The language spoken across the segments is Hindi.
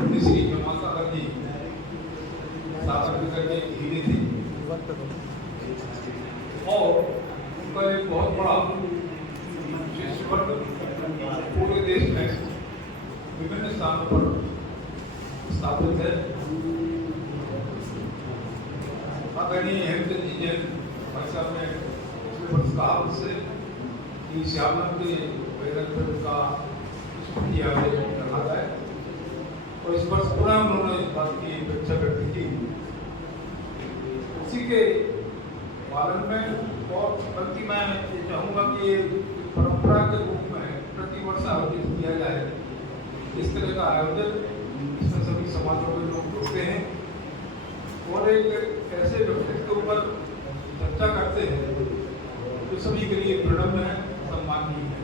श्री क्षमासागर जी सागर करके हीरे थे और उनका एक बहुत बड़ा विशेष वर्ग पूरे देश में विभिन्न स्थानों पर स्थापित है। आदरणीय हेमचंद जी जैन भाई साहब ने पिछले वर्ष कहा उससे कि श्यामल के वेतन पर उनका स्मृति आयोजन रखा जाए और इस वर्ष पुनः उन्होंने इस बात की इच्छा व्यक्त की। उसी के पालन में और बल्कि मैं ये चाहूँगा कि ये परंपरा के रूप में प्रति वर्ष आयोजित किया जाए। इस तरह का आयोजन इसमें सभी समाजों के लोग जुड़ते हैं और एक ऐसे व्यक्तित्व के ऊपर चर्चा करते हैं जो सभी के लिए प्रणम्य है, सम्माननीय है।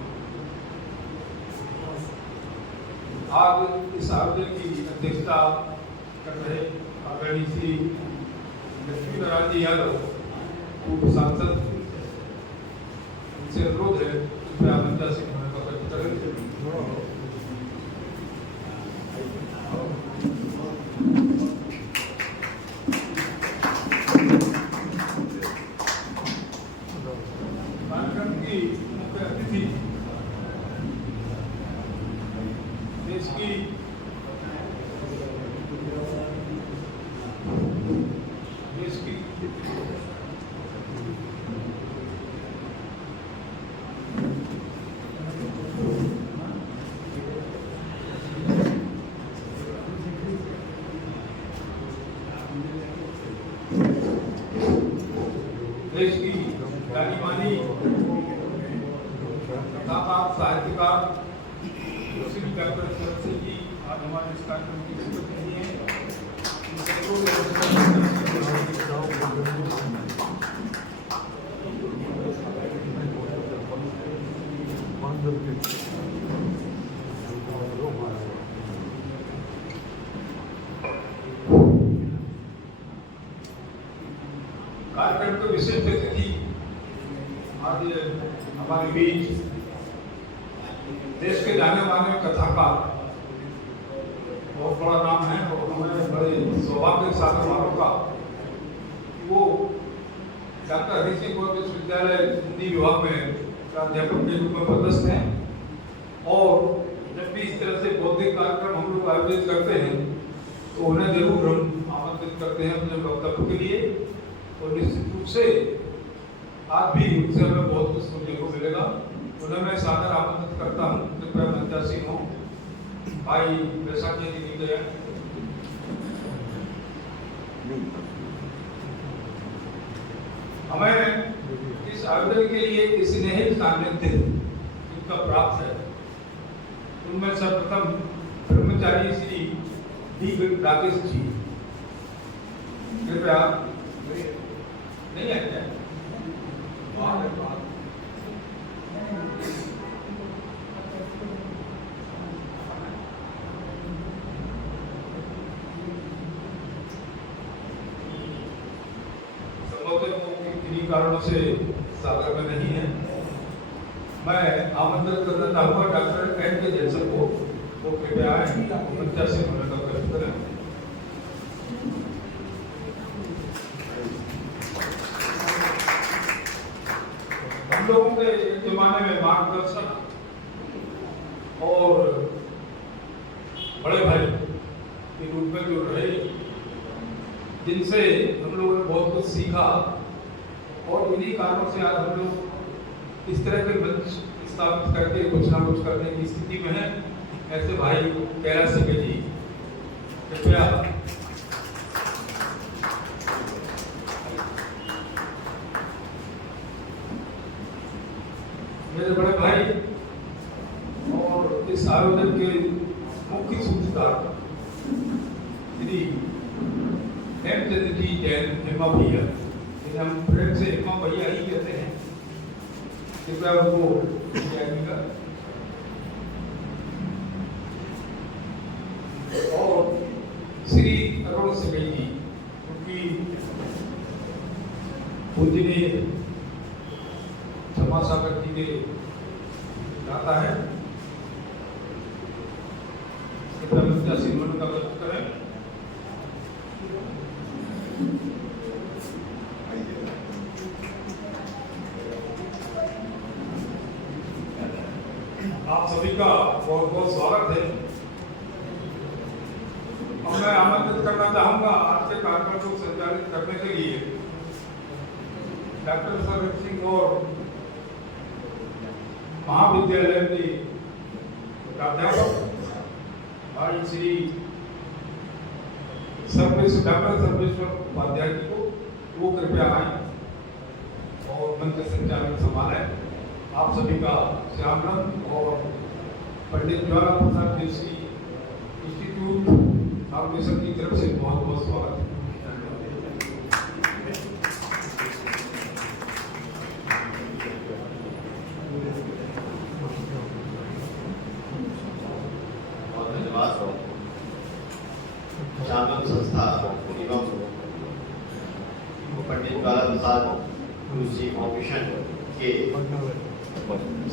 आज इस आयोजन की अध्यक्षता कर रहे आदरणीय श्री लक्ष्मी नारायण जी यादव पूर्व सांसद, उनसे अनुरोध है कि आप मंचा से व्यक्त करें। कार्यक्रम की मुख्य अतिथि देश की जानी मानी कथाकार साहित्यकार श्री डॉक्टर सरसिंह जी आज हमारे इस कार्यक्रम की शिरकत की है। कार्यक्रम के विशेष अतिथि आज हमारे बीच देश के जाने माने कथाकार, बहुत बड़ा नाम है और हमें बड़े सौभाग्य के साथ हमारों का वो डॉक्टर हरि सिंह गौर विश्वविद्यालय हिंदी विभाग में प्राध्यापक के रूप में पदस्थ हैं और जब भी इस तरह से बौद्धिक कार्यक्रम हम लोग आयोजित करते हैं तो उन्हें जरूर हम आमंत्रित करते हैं अपने वक्तव्य के लिए और निश्चित रूप से आज भी उनसे हमें बहुत कुछ सुनने को मिलेगा। उन्हें मैं सादर आमंत्रित करता हूँ। कृपया मंचासीन हो भाई वैशाखी जी निकले हैं। हमें इस आयोजन के लिए स्नेहित सान्निध्य जिनका प्राप्त है उनमें सर्वप्रथम ब्रह्मचारी श्री डी राकेश जी, कृपया नहीं आते किन्हीं कारणों से सागर में नहीं है। मैं आमंत्रित करना चाहूँगा डॉक्टर एन के जैसर को, वो कृपया आए बच्चा से होने का प्रयास करें। हम लोगों के जमाने में मार्गदर्शक और बड़े भाई के रूप में जो रहे, जिनसे हम लोगों ने बहुत कुछ सीखा और इन्हीं कारणों से आज हम लोग इस तरह के मंच स्थापित करके कुछ ना कुछ करने की स्थिति में है। ऐसे भाई कैलाश सिंह जी, कृपया मेरे बड़े भाई और इस आयोजन के मुख्य सूत्रधार श्री हेमचंद जी जैन हेमा भैया, जिन्हें हम प्रेम से हेमा भैया ही कहते हैं, कृपया उनको जाएगा। और श्री अरुण सिंह जी, उनकी पूजनीय क्षमासागर जी के दाता है। पंचासी मिनट का व्यक्त करें। आप सभी का बहुत बहुत स्वागत है। और मैं आमंत्रित करना चाहूंगा आज के कार्यक्रम को संचालित करने के लिए डॉक्टर सरवीर सिंह और महाविद्यालय के प्राध्यापक भाई श्री डॉक्टर सर्वेश्वर उपाध्याय जी को वो कृपया आए और मंच संचालन संभालें। आप सभी का श्यामनंद और पंडित ज्वाला प्रसाद जोशी इंस्टीट्यूट फाउंडेशन की तरफ से बहुत बहुत स्वागत है। श्यामनंद संस्था एवं पंडित ज्वाला प्रसाद जोशी फाउंडेशन के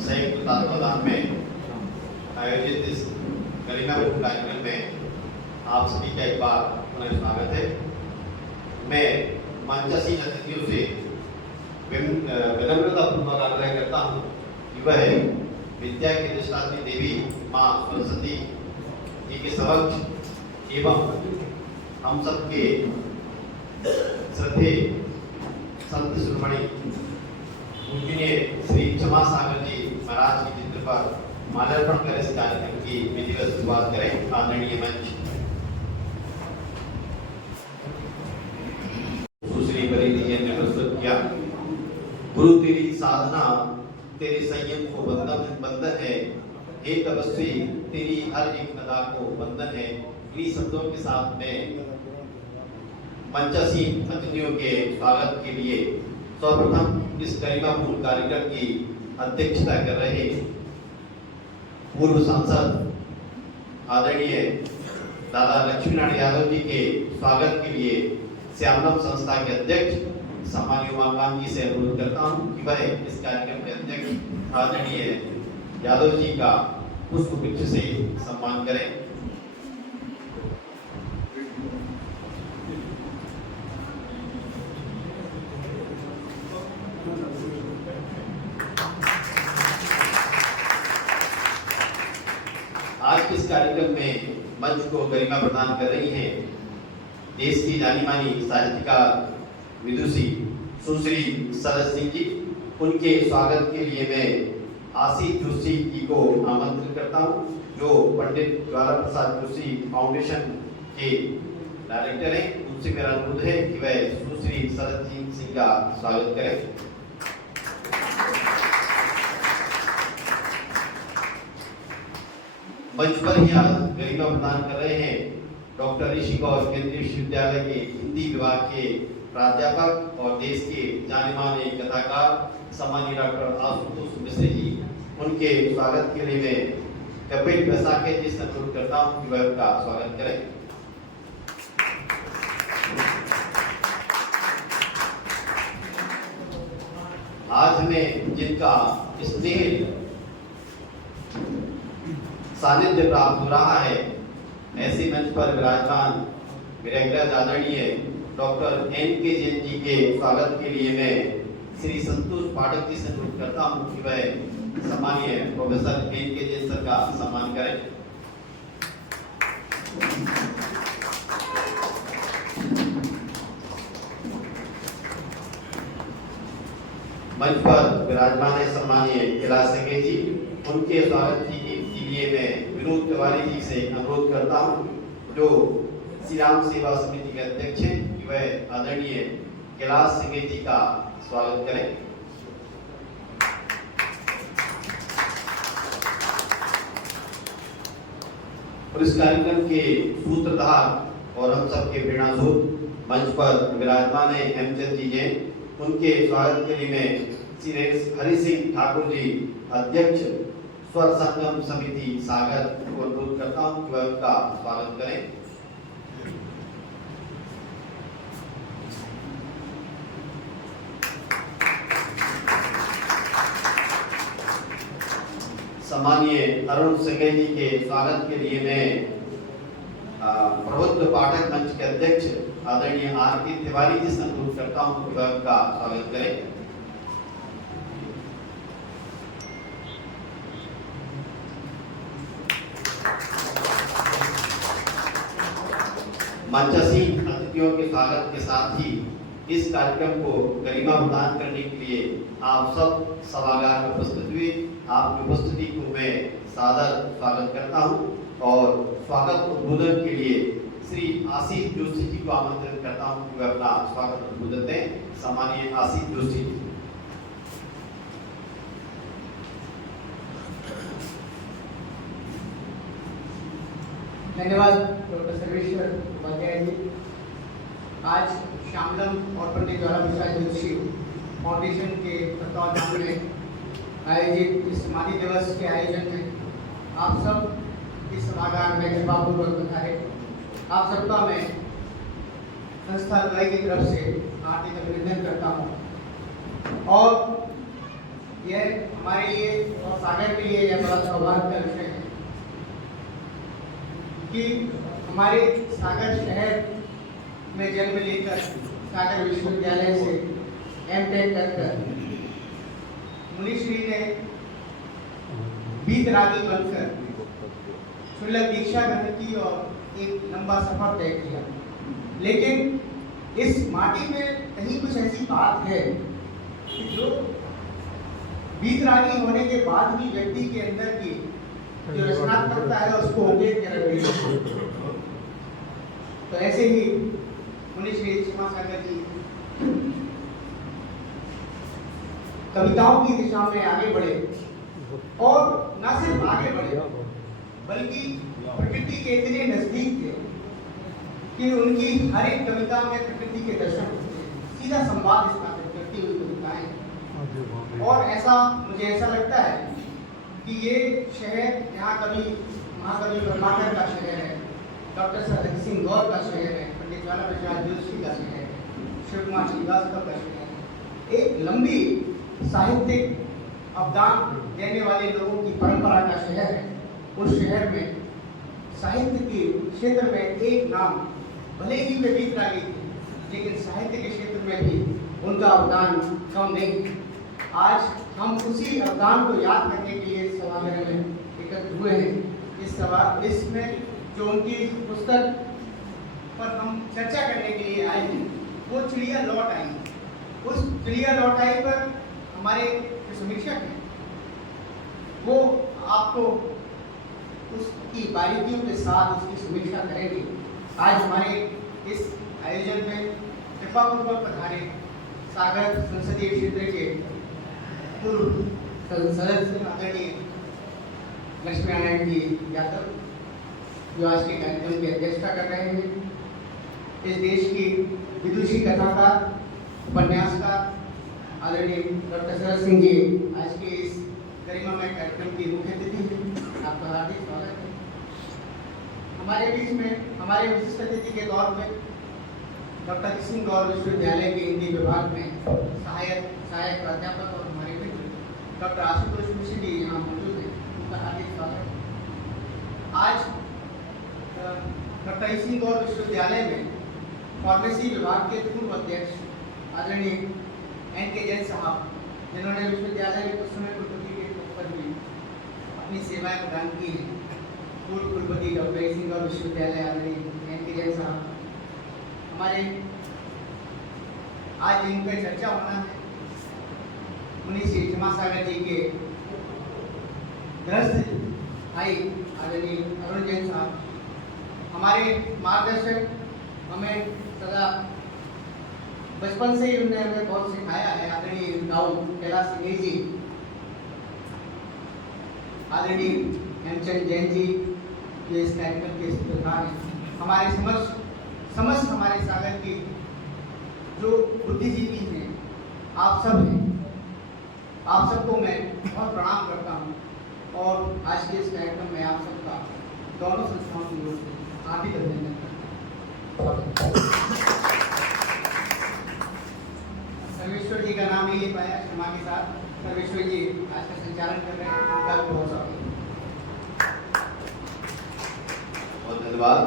संयुक्त तत्वावधान में आयोजित इस गरिमापूर्ण कार्यक्रम में आप सभी का एक बार पुनः स्वागत है। मैं मंचासीन अतिथियों से विनम्रतापूर्वक आग्रह करता हूँ कि वह विद्या की अधिष्ठात्री देवी माँ सरस्वती जी के समक्ष एवं हम सबके श्रद्धेय संत शिरोमणि पूजनीय श्री क्षमा सागर जी महाराज के चित्र पर माल्यार्पण कर इस कार्यक्रम की विधिवत शुरुआत करें। आदरणीय मंच सुश्री बरेली जी ने प्रस्तुत किया। गुरु तेरी साधना तेरे संयम को बंधन है, हे तपस्वी तेरी हर एक अदा को बंधन है। इन्हीं शब्दों के साथ में मंचासीन अतिथियों के स्वागत के लिए सर्वप्रथम इस गरिमापूर्ण कार्यक्रम की अध्यक्षता कर रहे पूर्व सांसद आदरणीय दादा लक्ष्मीनारायण यादव जी के स्वागत के लिए श्यामनंद संस्था के अध्यक्ष सम्माननीय उमाकांत जी से अनुरोध करता हूं कि वह इस कार्यक्रम के अध्यक्ष आदरणीय यादव जी का पुष्प गुच्छ से सम्मान करें। आज के इस कार्यक्रम में मंच को गरिमा प्रदान कर रही हैं देश की जानी मानी साहित्यकार विदुषी सुश्री सरस सिंह जी। उनके स्वागत के लिए मैं आशीष जोशी जी को आमंत्रित करता हूं, जो पंडित ज्वाला प्रसाद जोशी फाउंडेशन के डायरेक्टर हैं। उनसे मेरा अनुरोध है कि वह सुश्री सरस सिंह का स्वागत करें। मंच पर ही आज गरिमा प्रदान कर रहे हैं डॉक्टर ऋषि गौर केंद्रीय विश्वविद्यालय के हिंदी विभाग के प्राध्यापक और देश के जाने माने कथाकार सम्मानीय डॉक्टर आशुतोष मिश्र जी। उनके स्वागत के लिए मैं कपिल बैसाखे जी से अनुरोध करता हूं कि वह उनका स्वागत करें। आज हमें जिनका स्नेह सानिध्य प्राप्त हो रहा है, ऐसे मंच पर विराजमान मेरे आदरणीय डॉक्टर एन.के. जैन जी के स्वागत के लिए मैं श्री संतोष पाठक जी से अनुरोध करता हूं कि वह सम्मानीय प्रोफेसर एन.के. जैन सर का सम्मान करें। मंच पर विराजमान है सम्मानीय कैलाश संगे जी। उनके स्वागत के लिए मैं विनोद तिवारी जी से अनुरोध करता हूं, जो श्री राम सेवा समिति के अध्यक्ष हैं, कि वह आदरणीय कैलाश संगे जी का स्वागत करें। और इस कार्यक्रम के सूत्रधार और हम सबके प्रेरणास्रोत मंच पर विराजमान है हेमचंद जी जैन। उनके स्वागत के लिए मैं श्री हरि सिंह ठाकुर जी अध्यक्ष स्वर संगम समिति सागर को अनुरोध करता हूं कि वह उनका स्वागत करें। सम्मानीय अरुण सिंह जी के स्वागत के लिए मैं शुद्ध पाठक मंच के अध्यक्ष आदरणीय R.K. तिवारी जी से अनुरोध करता हूँ कि वह उनका स्वागत करें। मंचासीन अतिथियों के स्वागत के साथ ही इस कार्यक्रम को गरिमा प्रदान करने के लिए आप सब सभागार में उपस्थित हुए, आपकी उपस्थिति को मैं सादर स्वागत करता हूं और स्वागत उद्बोधन के लिए श्री आशीष जोशी जी को आमंत्रित करता हूं कि वे अपना स्वागत उद्बोधन दें। सम्माननीय आशीष जोशी जी। धन्यवाद डॉक्टर सर्वेश्वर उपाध्याय जी। आज श्यामलम और पंडित ज्वाला प्रसाद जोशी फाउंडेशन के तत्वावधान में आयोजित इस समाधि दिवस के आयोजन में आप सब इस सभागार में कृपापूर्वक पधारे। आप सबका मैं संस्था द्वारा की तरफ से हार्दिक अभिनंदन करता हूँ और यह हमारे लिए और सागर के लिए यह बड़ा सौभाग्य का विषय है कि हमारे सागर शहर में जन्म लेकर सागर विश्वविद्यालय से एमटेक कर मुनिश्री ने वीतरागी बनकर शुल्लक दीक्षा ग्रहण की और एक लंबा सफर तय किया। लेकिन इस माटी में कहीं कुछ ऐसी बात है कि जो वीतरागी होने के बाद भी व्यक्ति के अंदर की जो रचनात्मकता है उसको उकेट के रख देती। तो ऐसे ही मुनिश्री क्षमा सागर जी कविताओं की दिशा में आगे बढ़े और न सिर्फ आगे बढ़े बल्कि प्रकृति के इतने नजदीक थे कि उनकी हर एक कविता में प्रकृति के दर्शन होते हैं, सीधा संवाद स्थापित करती हुई कविताएं। और ऐसा मुझे ऐसा लगता है कि ये शहर यहाँ कवि महाकवि ब्रह्मांड का शहर है, डॉक्टर हरि सिंह गौर का शहर है, पंडित ज्वाला प्रसाद जोशी का शहर है, शिव कुमार श्रीवास्तव का शहर है। एक लंबी साहित्यिक अवदान देने वाले लोगों की परंपरा का शहर है। उस शहर में साहित्य के क्षेत्र में एक नाम भले ही वे वीतरागी थे लेकिन साहित्य के क्षेत्र में भी उनका अवदान कम नहीं। आज हम उसी अवदान को याद करने के लिए सभागार में एकत्र हुए हैं। इसमें जो उनकी पुस्तक पर हम चर्चा करने के लिए आए हैं वो चिड़िया लौट आई। उस चिड़िया लौट आई पर हमारे जो समीक्षक हैं वो आपको उसकी बारीकियों के साथ उसकी समीक्षा करेंगे। आज हमारे इस आयोजन में कृपापूर्वक पधारे सागर संसदीय क्षेत्र के पूर्व सदस्य आदरणीय लक्ष्मी नारायण जी यादव जो आज के कार्यक्रम की अध्यक्षता कर रहे हैं। इस देश की विदुषी कथाकार उपन्यासकार आदरणीय डॉक्टर शरद सिंह जी आज के इस गरिमामय कार्यक्रम की मुख्य अतिथि हैं। आपका हार्दिक स्वागत है। हमारे बीच में हमारे विशिष्ट अतिथि के तौर पर डॉक्टर हरि सिंह गौर विश्वविद्यालय के हिंदी विभाग में सहायक प्राध्यापक और हमारे मित्र डॉक्टर आशुतोष मिश्र जी यहाँ मौजूद हैं। उनका हार्दिक स्वागत है। आज डॉक्टर हरि सिंह गौर विश्वविद्यालय में फार्मेसी विभाग के पूर्व अध्यक्ष आदरणीय N.K. जैन साहब जिन्होंने विश्वविद्यालय के कुछ समय कुलपति के पद पर भी अपनी सेवाएं प्रदान की हैं, पूर्व कुलपति डॉक्टर हरि सिंह गौर विश्वविद्यालय आदरणीय N.K. जैन साहब हमारे आज इन पर चर्चा होना है। मुनिश्री क्षमा सागर जी के गृहस्थ भाई आदरणीय अरुण जैन साहब हमारे मार्गदर्शक, हमें सदा बचपन से ही उन्होंने हमें बहुत सिखाया है। आदरणीय राव कैलाश सिंह जी, आदरणीय हेमचंद जैन जी जो इस कार्यक्रम के प्रधान हैं, हमारे समस्त हमारे सागर की जो बुद्धिजीवी हैं, आप सब हैं, आप सबको मैं बहुत प्रणाम करता हूँ और आज के इस कार्यक्रम में आप सबका दोनों संस्थाओं की ओर से हार्दिक अभिनंदन करता हूँ। सर्वेश्वर जी का नाम नहीं ले पाया, क्षमा के साथ। सर्वेश्वर जी आज का संचालन कर रहे हैं, उनका भी बहुत स्वागत। बहुत धन्यवाद।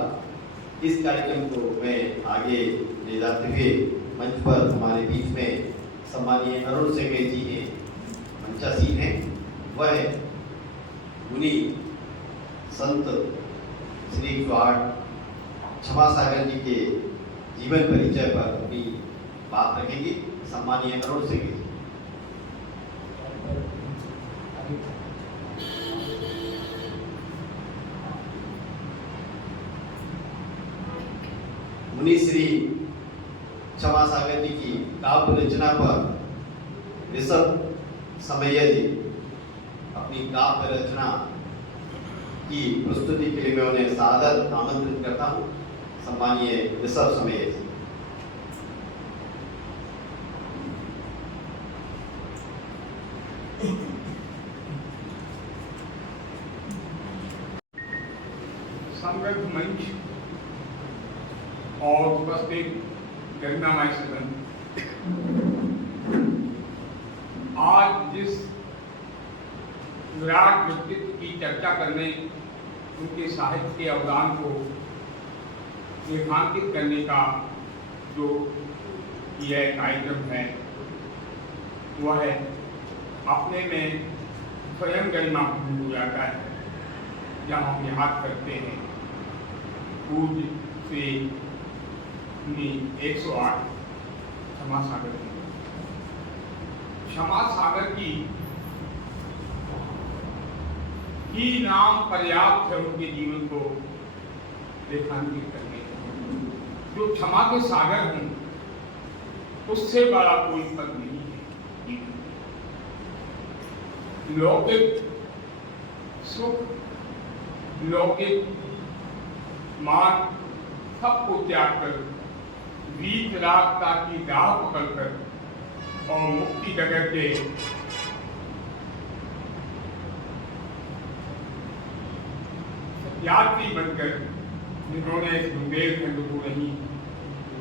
इस कार्यक्रम को मैं आगे ले जाते हुए मंच पर हमारे बीच में सम्मानीय अरुण सेंगे जी हैं, मंचासीन हैं। वह मुनि संत श्री स्वाट क्षमा सागर जी के जीवन परिचय पर अपनी बात रखेंगे। सम्मानीय अरुण सेंगे जी। मुनि श्री क्षमा सागर जी की काव्य रचना पर ऋषभ समैया जी अपनी काव्य रचना की प्रस्तुति के लिए मैं उन्हें सादर आमंत्रित करता हूँ। सम्मानीय ऋषभ समैया जी। संगत मंच और उपस्थित गणमान्य सदन, आज जिस विराट व्यक्तित्व की चर्चा करने, उनके साहित्य के अवदान को रेखांकित करने का जो यह कार्यक्रम है, वह अपने में स्वयं गरिमापूर्ण हो जाता है जब हम याद करते हैं पूज्य श्री 108 क्षमा सागर की। क्षमा सागर की ही नाम पर्याप्त है उनके जीवन को रेखांकित करने। जो क्षमा के सागर हों, उससे बड़ा कोई पद नहीं है। लौकिक सुख, लौकिक मान सबको त्याग कर वीतरागता की राह पकड़कर और मुक्ति जगत के यात्री बनकर जिन्होंने इस बुंदेलखंड को नहीं,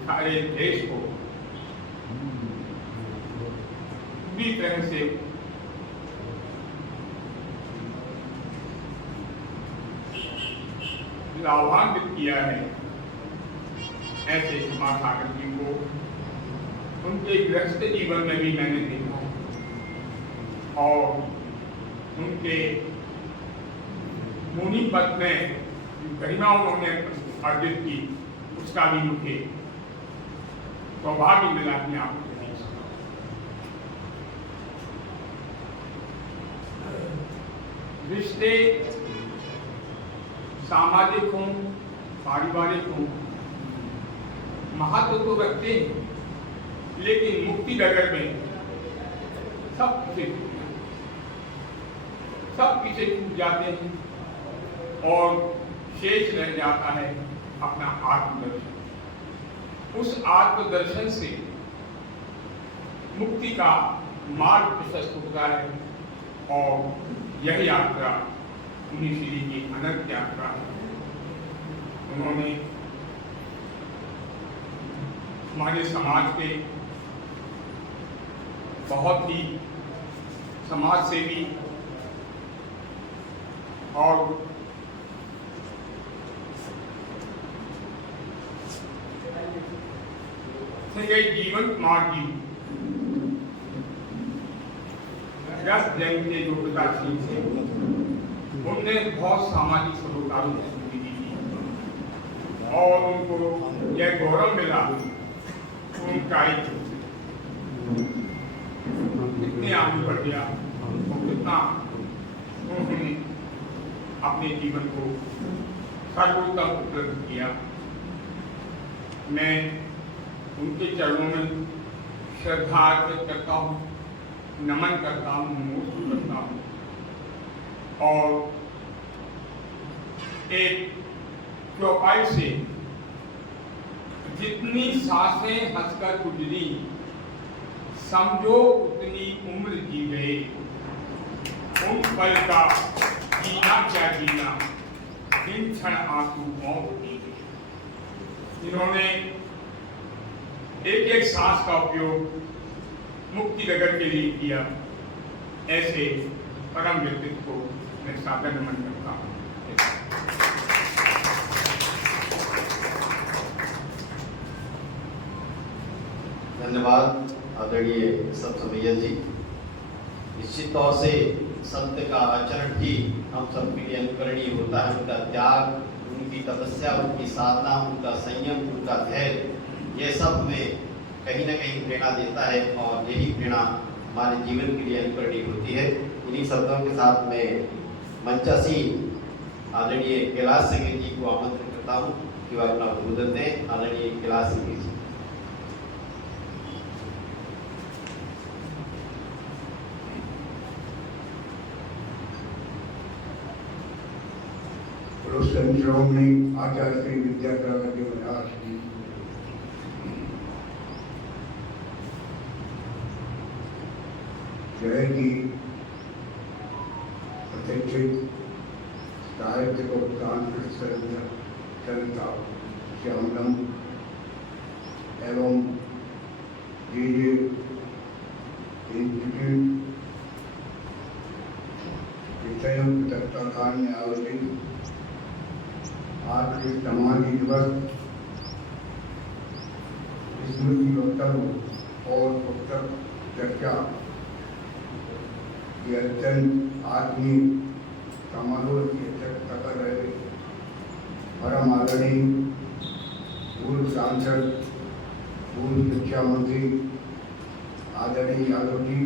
सारे देश को पूरी तरह से लाभान्वित किया है, ऐसे क्षमा सागर जी को उनके गृहस्थ जीवन में भी मैंने देखा है और उनके मुनि पद में जो गरिमा उन्होंने अर्जित की, उसका भी मुझे सौभाग्य मिला कि आप रिश्ते सामाजिक हों, पारिवारिक हों, महत्व तो रखते हैं, लेकिन मुक्ति नगर में सब पीछे छूट जाते हैं और शेष रह जाता है अपना आत्मदर्शन। उस आत्मदर्शन से मुक्ति का मार्ग प्रशस्त होता है और यह यात्रा मुनि श्री की अनंत यात्रा है। उन्होंने हमारे समाज के बहुत ही समाज सेवी और जीवन कुमार जी व्यस्त जैन के जो पिताश्री थे, उनने बहुत सामाजिक सरोकारों की स्थिति दी और उनको यह गौरव मिला उनका कितने आगे बढ़ गया और कितना उन्होंने अपने जीवन को सर्वोत्तम उपलब्ध किया। मैं उनके चरणों में श्रद्धा अर्पित करता हूँ, नमन करता हूँ, नमस्कार करता हूँ और एक चौपाई से जितनी सांसें हंसकर गुजरी, समझो उतनी उम्र जी गए, उन पल का जीना क्या जीना, जिन क्षण आंसू मौत की। इन्होंने एक एक सांस का उपयोग मुक्ति नगर के लिए किया। ऐसे परम व्यक्तित्व को मैं सादर नमन करता हूँ। धन्यवाद आदरणीय सब समैया जी। निश्चित तौर से संत का आचरण भी हम सबके लिए अनुकरणीय होता है। उनका त्याग, उनकी तपस्या, उनकी साधना, उनका संयम, उनका धैर्य, ये सब में कहीं न कहीं प्रेरणा देता है और यही प्रेरणा हमारे जीवन के लिए अनुकरणीय होती है। इन्हीं शब्दों के साथ मैं मंचासीन आदरणीय कैलाश सिंह जी को आमंत्रित करता हूँ कि वह अपना उद्बोधन दें। आदरणीय कैलाश सिंह जी। श्रोमणी आचार्य श्री विद्यासागर जी महाराज की जय की प्रतिष्ठित साहित्य को चलता श्यामलम एवं जी इंस्टीट्यूट के संयुक्त तत्वाधान में आयोजित आज के समाधि दिवस स्मृति और पुस्तक चर्चा ये अत्यंत आत्मीय समारोह की अध्यक्षता कर रहे परम आदरणीय पूर्व सांसद, पूर्व शिक्षा मंत्री आदरणीय यादव जी,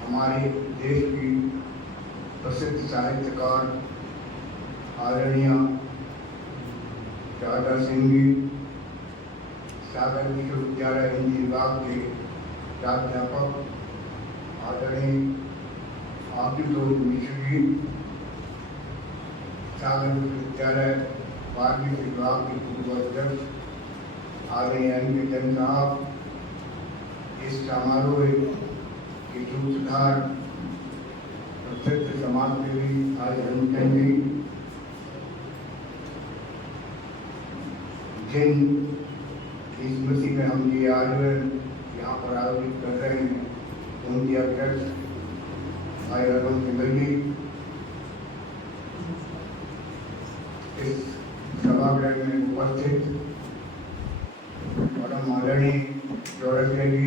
हमारे देश की प्रसिद्ध साहित्यकार आदरणीय राजा सिंह जी, सागर विश्वविद्यालय हिंदी विभाग के प्राध्यापक आदरणीय आशुतोष मिश्र जी, सागर विश्वविद्यालय वाल्मीकि विभाग के पूर्व अध्यक्ष आदरणीय एन.के. जैन साहब, इस समारोह के सूत्रधार प्रसिद्ध समाजसेवी आज हनुमान जी, जिन स्मृति में हम ये आयोजन यहाँ पर आयोजित कर रहे हैं, उनके अध्यक्ष भाई अरुण सिंगल जी, इस सभागृह में उपस्थित परम आदरणीय चौरसिया जी,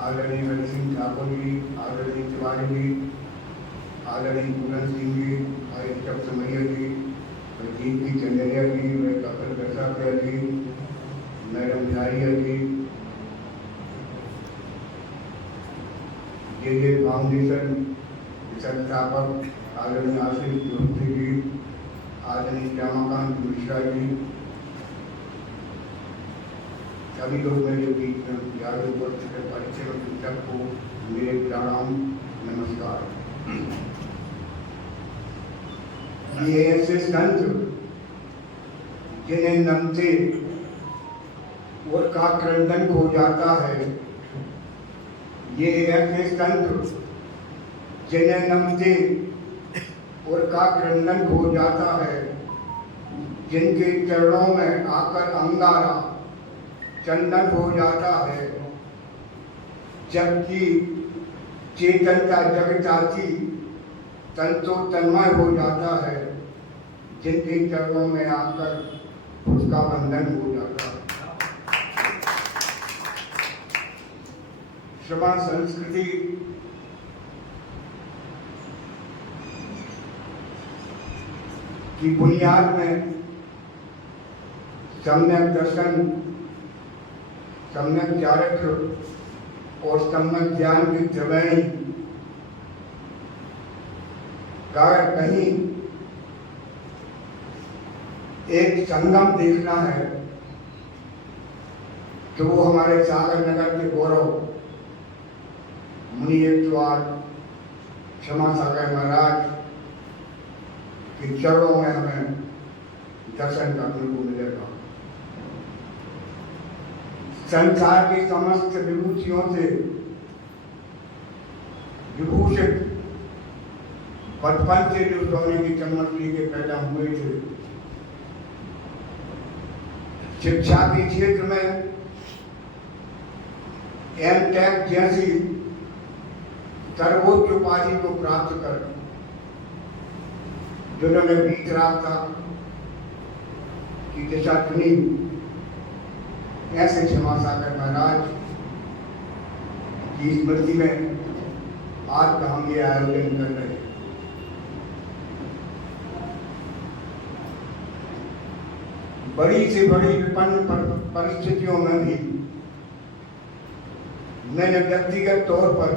आदरणीय हरि सिंह ठाकुर जी, आदरणीय तिवारी जी, आदरणीय पूरन सिंह जी, भाई सब समैया जी, दीपी चंदेरिया जी, कपिल गसाकिया जी, मैडम झारिया जी, जे फाउंडेशन संस्थापक आदरणीय आशीष जोशी जी, आदरणीय श्यामाकांत मिश्रा जी, सभी लोग मेरे बीच में याद उपस्थित परिचय शिक्षक को मेरे प्रणाम नमस्कार। ये ऐसे संत जिन्हें नमते और का क्रंदन हो जाता है, ये ऐसे संत जिन्हें नमते और का क्रंदन हो जाता है, जिनके चरणों में आकर अंगारा चंदन हो जाता है, जबकि चेतन का जगताती तंतो तन्मय हो जाता है, जिनके चरणों में आकर उसका बंधन हो जाता है। श्रवण संस्कृति की बुनियाद में सम्यक दर्शन, सम्यक चारित्र और सम्यक ज्ञान की त्रिवेणी का कहीं एक संगम देखना है तो वो हमारे सागर नगर के गौरव मुनि एकवार क्षमा सागर महाराज के चरणों में हमें दर्शन करने को मिलेगा। संसार की समस्त विभूतियों से विभूषित बचपन से जो सोने की चम्मच लेके पैदा हुए थे, शिक्षा के क्षेत्र में एमटेक जैसी सर्वोच्च उपाधि को प्राप्त कर जिन्होंने बीत रास्ता की दिशा चुनी, ऐसे क्षमा सागर महाराज की स्मृति में आज का हम ये आयोजन कर रहे हैं। बड़ी से बड़ी विपन्न परिस्थितियों में भी मैंने व्यक्तिगत तौर पर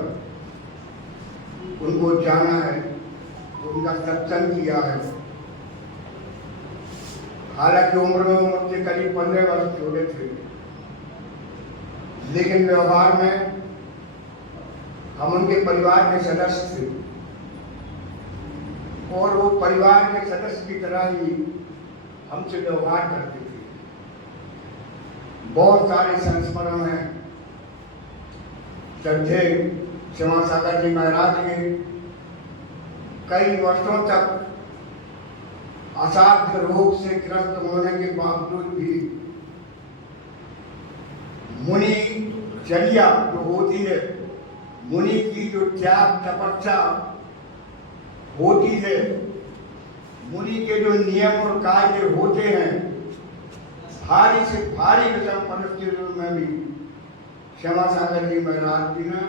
उनको जाना है, उनका सत्संग किया है। हालांकि उम्र में वो मुझसे करीब 15 वर्ष छोटे थे, लेकिन व्यवहार में हम उनके परिवार के सदस्य थे और वो परिवार के सदस्य की तरह ही हमसे व्यवहार करते थे। बहुत सारे संस्मरण हैं श्रद्धे क्षमा सागर जी महाराज के कई वर्षों तक असाध्य रोग से ग्रस्त होने के बावजूद भी मुनि चर्या जो होती है, मुनि की जो त्याग तपस्या होती है, मुनि के जो नियम और कायदे होते हैं, भारी से भारी विषम परिस्थितियों में भी क्षमा सागर जी महाराज जी ने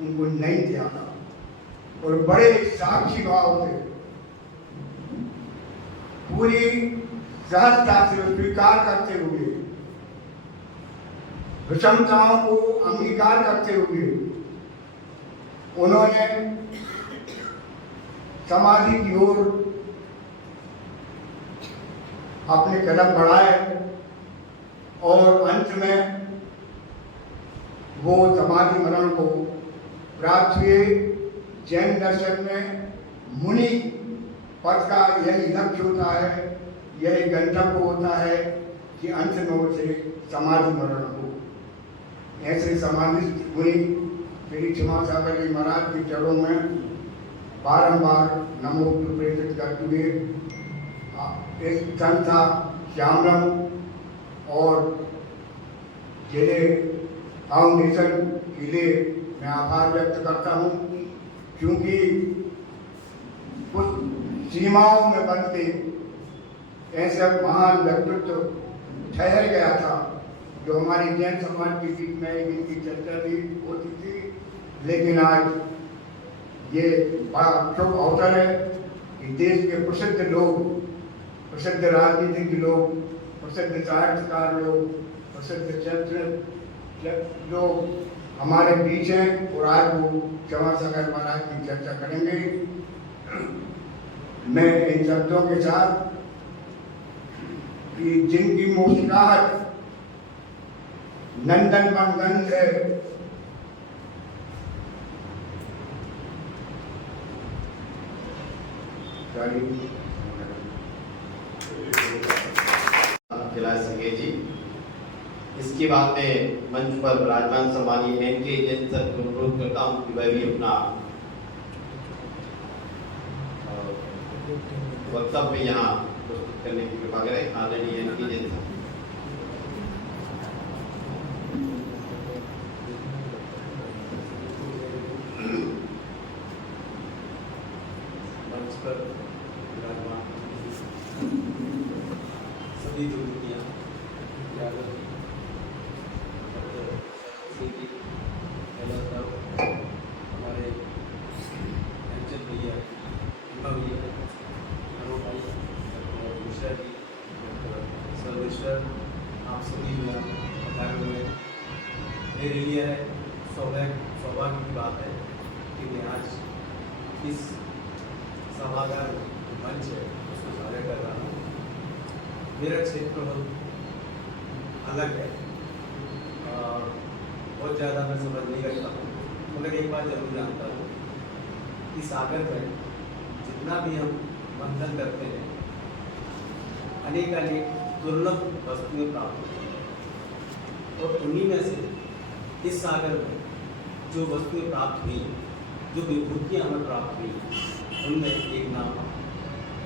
उनको नहीं त्यागा और बड़े साक्षी भाव से पूरी सहजता से स्वीकार करते हुए, विषमताओं को अंगीकार करते हुए उन्होंने समाधि की ओर अपने कदम बढ़ाए और अंत में वो समाधि मरण को प्राप्त हुए। जैन दर्शन में मुनि पद का यही लक्ष्य होता है, यही गंतव्य होता है कि अंत में उसे समाधि मरण हो। ऐसे समाधि मुनि श्री क्षमा सागर जी महाराज के चरणों में बारंबार नमो प्रेषित करते हुए इस संस्था श्यामलम और जिले फाउंडेशन के लिए मैं आभार व्यक्त करता हूँ, क्योंकि कुछ सीमाओं में बनते ऐसा महान व्यक्तित्व ठहर गया था जो हमारे जैन समाज के बीच में इनकी चर्चा भी होती थी। लेकिन आज ये बड़ा शुभ अवसर है कि देश के प्रसिद्ध लोग, प्रसिद्ध राजनीतिक लोग, प्रसिद्ध साहित्यकार लोग, प्रसिद्ध चरित्र लोग हमारे बीच हैं और आज वो क्षमा सागर महाराज की चर्चा करेंगे। मैं इन शब्दों के साथ कि जिनकी मुस्कुराहट नंदन मनगंध है, कैलाश संघे जी, इसके बाद में मंच पर विराजमान सम्मानीय एनके जैन सर को अनुरोध करता हूँ कि वह भी अपना वक्तव्य यहाँ प्रस्तुत करने की कृपा करें। आदरणीय एनके जैन सर। मंच पर विराजमान सभी दुनिया हमारे अंचल भैया, भैया, अनु भाई, मिश्रा जी, सर्वेश्वर, आप सभी पधारे हुए। मेरे लिए सौभाग्य की बात है कि मैं आज इस सभागार मंच है उसको साझा कर रहा हूँ। मेरा क्षेत्र बहुत अलग है और बहुत ज़्यादा मैं समझ नहीं रखता हूँ, मगर एक बात जरूर जानता हूँ कि सागर में जितना भी हम मंथन करते हैं अनेक दुर्लभ वस्तुएं प्राप्त होती हैं और उन्हीं में से इस सागर में जो वस्तुएं प्राप्त हुई, जो विभूतियाँ हमें प्राप्त हुई, उनमें एक नाम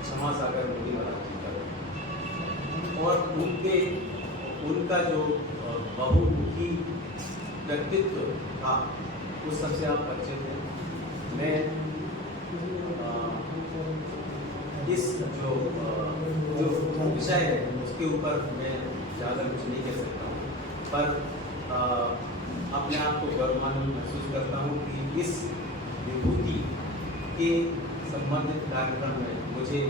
क्षमा सागर मुनि महाराज जी का और उनका जो बहुमुखी व्यक्तित्व था उस सबसे आप परिचित हैं। मैं इस जो विषय है उसके ऊपर मैं ज़्यादा कुछ नहीं कह सकता हूँ। पर अपने आप को गौरवान्वित महसूस करता हूँ कि इस विभूति के संबंधित कार्यक्रम में मुझे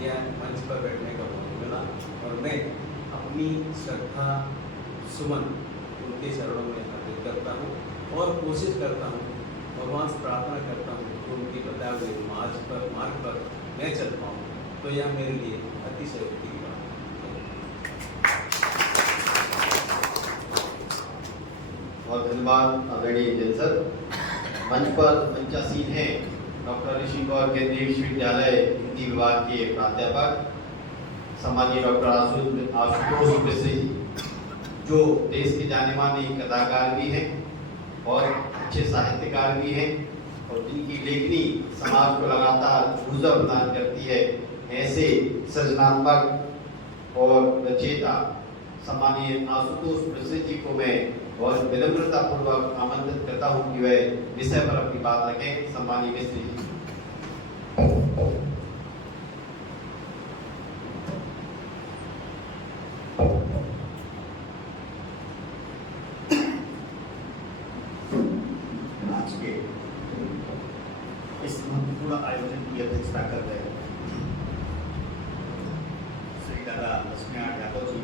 यह मंच पर बैठने का मौका मिला और मैं अपनी श्रद्धा सुमन उनके चरणों में अर्पित करता हूँ और कोशिश करता हूँ, भगवान से प्रार्थना करता हूँ कि उनके बताए हुए मार्ग पर मैं चल पाऊँ। तो यह मेरे लिए अतिशयोक्ति की बात है। बहुत धन्यवाद आदरणीय जैन सर। मंच पर मंचासीन है डॉक्टर ऋषि गौर केंद्रीय विश्वविद्यालय हिंदी विभाग के प्राध्यापक सम्मानीय डॉक्टर आशुतोष मिश्री जी, जो देश के जाने माने कथाकार भी हैं और अच्छे साहित्यकार भी हैं और जिनकी लेखनी समाज को लगातार ऊर्जा प्रदान करती है। ऐसे सृजनात्मक और रचयिता सम्मानीय आशुतोष मिश्री जी को मैं बहुत विनम्रता पूर्वक आमंत्रित करता हूं कि वह विषय पर अपनी बात रखें। सम्मानीय मिश्री जी। आज के इस महत्वपूर्ण आयोजन की अध्यक्षता कर रहे श्री दादा लक्ष्मीनारायण यादव जी,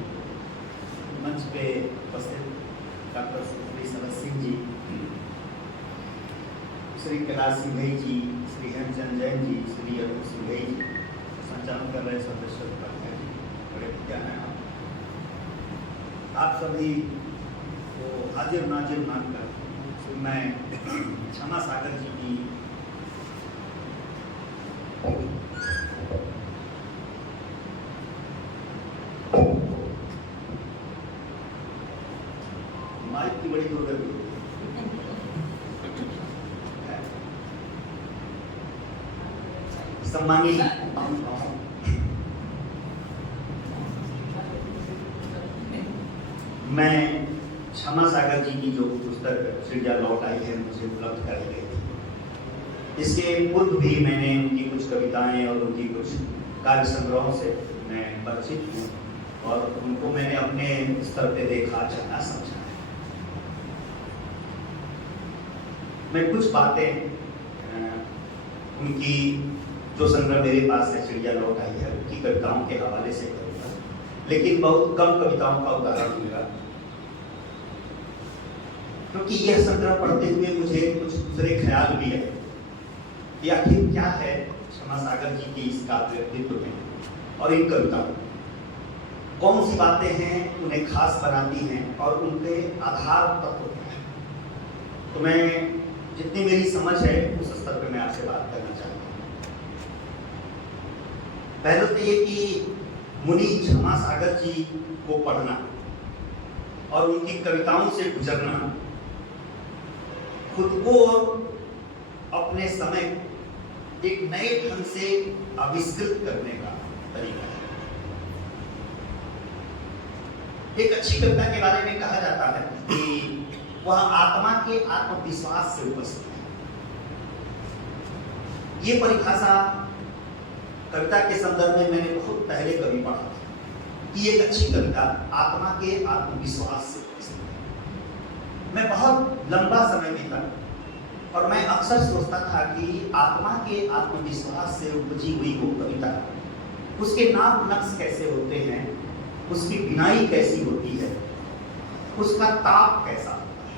मंच पे उपस्थित डॉक्टर सुश्री सरस सिंह जी, श्री कैलाश सिंह जी, श्री हेमचंद जैन जी, श्री अरुण सिंह जी, संचालन कर रहे सदस्य उपाध्याय जी, बड़े विज्ञान हैं आप सभी को हाजिर नाजिर मानकर मैं क्षमा सागर जी की माइक की बड़ी दुर्गति सम्मानित मैं क्षमा सागर जी की जो पुस्तक सृजा लौट आई है मुझे उपलब्ध कराई गई थी। इसके पूर्व भी मैंने उनकी कुछ कविताएं और उनकी कुछ कार्य संग्रहों से मैं परिचित हूँ और उनको मैंने अपने स्तर पे देखा, जाना, समझा है। मैं कुछ बातें उनकी जो संग्रह मेरे पास है चिड़िया लौट आई है उनकी कविताओं के हवाले से करूँगा, लेकिन बहुत कम कविताओं का उदाहरण मिला क्योंकि यह संग्रह पढ़ते हुए मुझे कुछ दूसरे ख्याल भी है कि आखिर क्या है क्षमा सागर जी की इस काव्य व्यक्तित्व में और इन कविताओं कौन सी बातें हैं उन्हें खास बनाती हैं और उनके आधार तत्व क्या है। तो मैं जितनी मेरी समझ है उस स्तर पर मैं आपसे बात करना चाहता हूँ। पहले तो ये कि मुनि क्षमा सागर जी को पढ़ना और उनकी कविताओं से गुजरना खुद को अपने समय एक नए ढंग से आविष्कृत करने का तरीका है। एक अच्छी कविता के बारे में कहा जाता है कि वह आत्मा के आत्मविश्वास से उपस्थित है। ये परिभाषा कविता के संदर्भ में मैंने बहुत पहले कभी पढ़ा था कि एक अच्छी कविता आत्मा के आत्मविश्वास से उपस्थित है। मैं बहुत लंबा समय बीता और मैं अक्सर सोचता था कि आत्मा के आत्मविश्वास से उपजी हुई वो कविता, उसके नाम नक्श कैसे होते हैं, उसकी बिनाई कैसी होती है, उसका ताप कैसा होता है।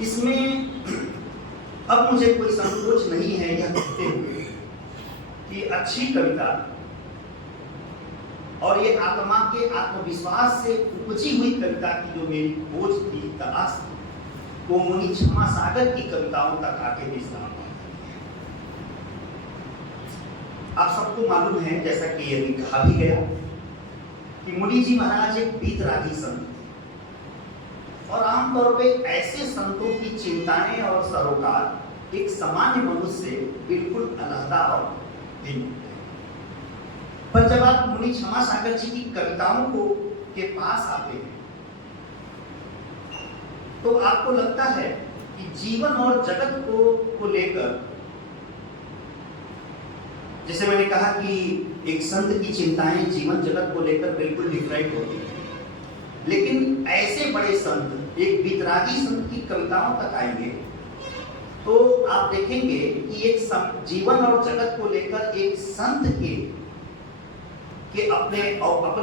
इसमें अब मुझे कोई संकोच नहीं है यह कहते हुए कि अच्छी कविता और ये आत्मा के आत्मविश्वास से उपजी हुई कविता की जो मेरी खोज थी, तलाश थी, वो मुनि क्षमा सागर की कविताओं तक आके विश्राम। आप सबको मालूम है, जैसा कि ये भी कहा भी गया, कि मुनि जी महाराज एक वीतरागी संत थे और आमतौर पे ऐसे संतों की चिंताएं और सरोकार एक सामान्य मनुष्य से बिल्कुल अलग और भिन्न। पर जब आप मुनि क्षमा सागर जी की कविताओं को के पास आते हैं तो आपको लगता है कि जीवन और जगत को लेकर, जैसे मैंने कहा कि एक संत की चिंताएं जीवन जगत को लेकर बिल्कुल डिफरेंट होती हैं, लेकिन ऐसे बड़े संत, एक वितरागी संत की कविताओं तक आएंगे तो आप देखेंगे कि एक जीवन और जगत को लेकर एक संत के अपनी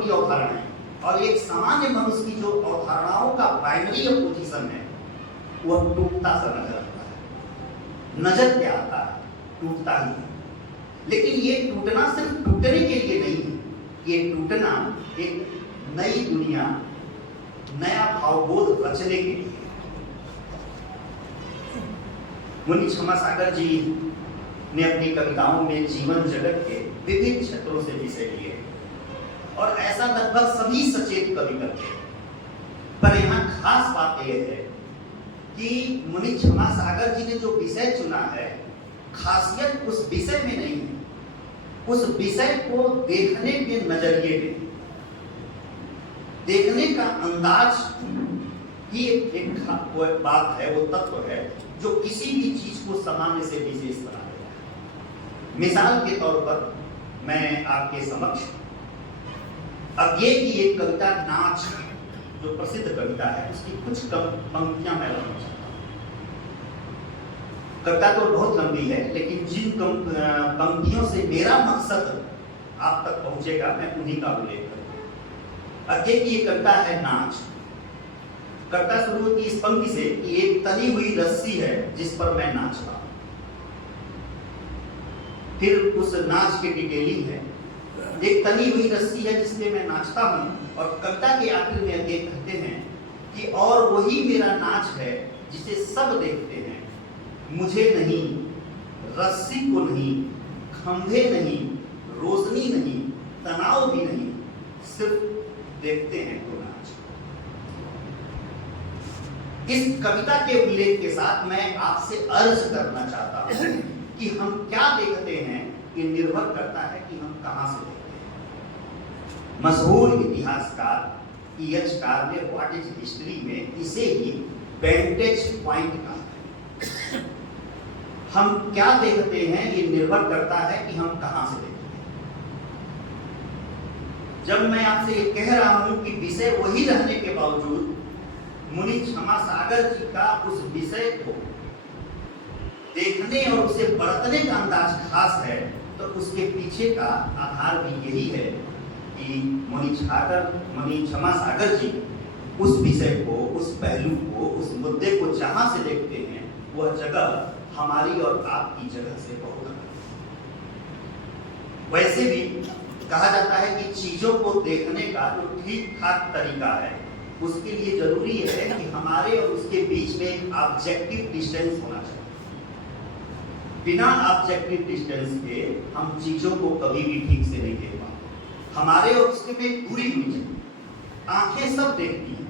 अवधारणाएं और एक सामान्य मनुष्य की जो अवधारणाओं का प्राइमरी अपोजिशन है वह टूटता सा नजर आता है। नजर क्या आता है? टूटता ही है। लेकिन ये टूटना सिर्फ टूटने के लिए नहीं है, ये टूटना एक नई दुनिया, नया भावबोध रचने के लिए। मुनि क्षमासागर जी ने अपनी कविताओं में जीवन जगत के विभिन्न क्षेत्रों से विषय लिए और ऐसा लगभग सभी सचेत कवि करते हैं। पर यहाँ खास बात यह है कि मुनि क्षमासागर जी ने जो विषय चुना है, खासियत उस विषय में नहीं है, उस विषय को देखने के नजरिए में, देखने का अंदाज ही एक बात है, वो तत्व है जो किसी भी चीज को सामान्य से विशेष बना देता है। मिसाल के तौर पर मैं आपके समक्ष अज्ञे की एक कविता नाच, जो प्रसिद्ध कविता है, उसकी कुछ पंक्तियां मैं लाना चाहता हूं। कविता तो बहुत लंबी है, लेकिन जिन पंक्तियों से मेरा मकसद आप तक पहुंचेगा मैं उन्हीं का उल्लेख करूंगा। अज्ञे की एक कविता है नाच। कविता शुरू होती इस पंक्ति से कि एक तनी हुई रस्सी है जिस पर मैं नाचता हूं। फिर उस नाच की डिटेलिंग है, एक तनी हुई रस्सी है जिसमें मैं नाचता हूं, और कविता के आखिर में आगे कहते हैं कि और वही मेरा नाच है जिसे सब देखते हैं, मुझे नहीं, रस्सी को नहीं, खंभे नहीं, रोशनी नहीं, तनाव भी नहीं, सिर्फ देखते हैं तो नाच। इस कविता के उल्लेख के साथ मैं आपसे अर्ज करना चाहता हूं कि हम क्या देखते हैं, ये निर्भर करता है कि हम कहां से देखते हैं। मशहूर इतिहासकार E.H. कार ने व्हाट इज हिस्ट्री में इसे ही वेंटेज पॉइंट कहा है। हम क्या देखते हैं ये निर्भर करता है कि हम कहां से देखते हैं। जब मैं आपसे ये कह रहा हूं कि विषय वही रहने के बावजूद मुनि क्षमासागर जी का उस विषय को देखने और उसे बरतने का अंदाज खास है, तो उसके पीछे का आधार भी यही है कि मुनि क्षमासागर जी उस विषय को, उस पहलू को, उस मुद्दे को जहां से देखते हैं वह जगह हमारी और आपकी जगह से बहुत अलग है। वैसे भी कहा जाता है कि चीजों को देखने का जो ठीक ठाक तरीका है, उसके लिए जरूरी है कि हमारे और उसके बीच में एक ऑब्जेक्टिव डिस्टेंस होना चाहिए। बिना ऑब्जेक्टिव डिस्टेंस के हम चीजों को कभी भी ठीक से नहीं देख पाते। हमारे और उसके में दूरी होनी चाहिए। आंखें सब देखती हैं,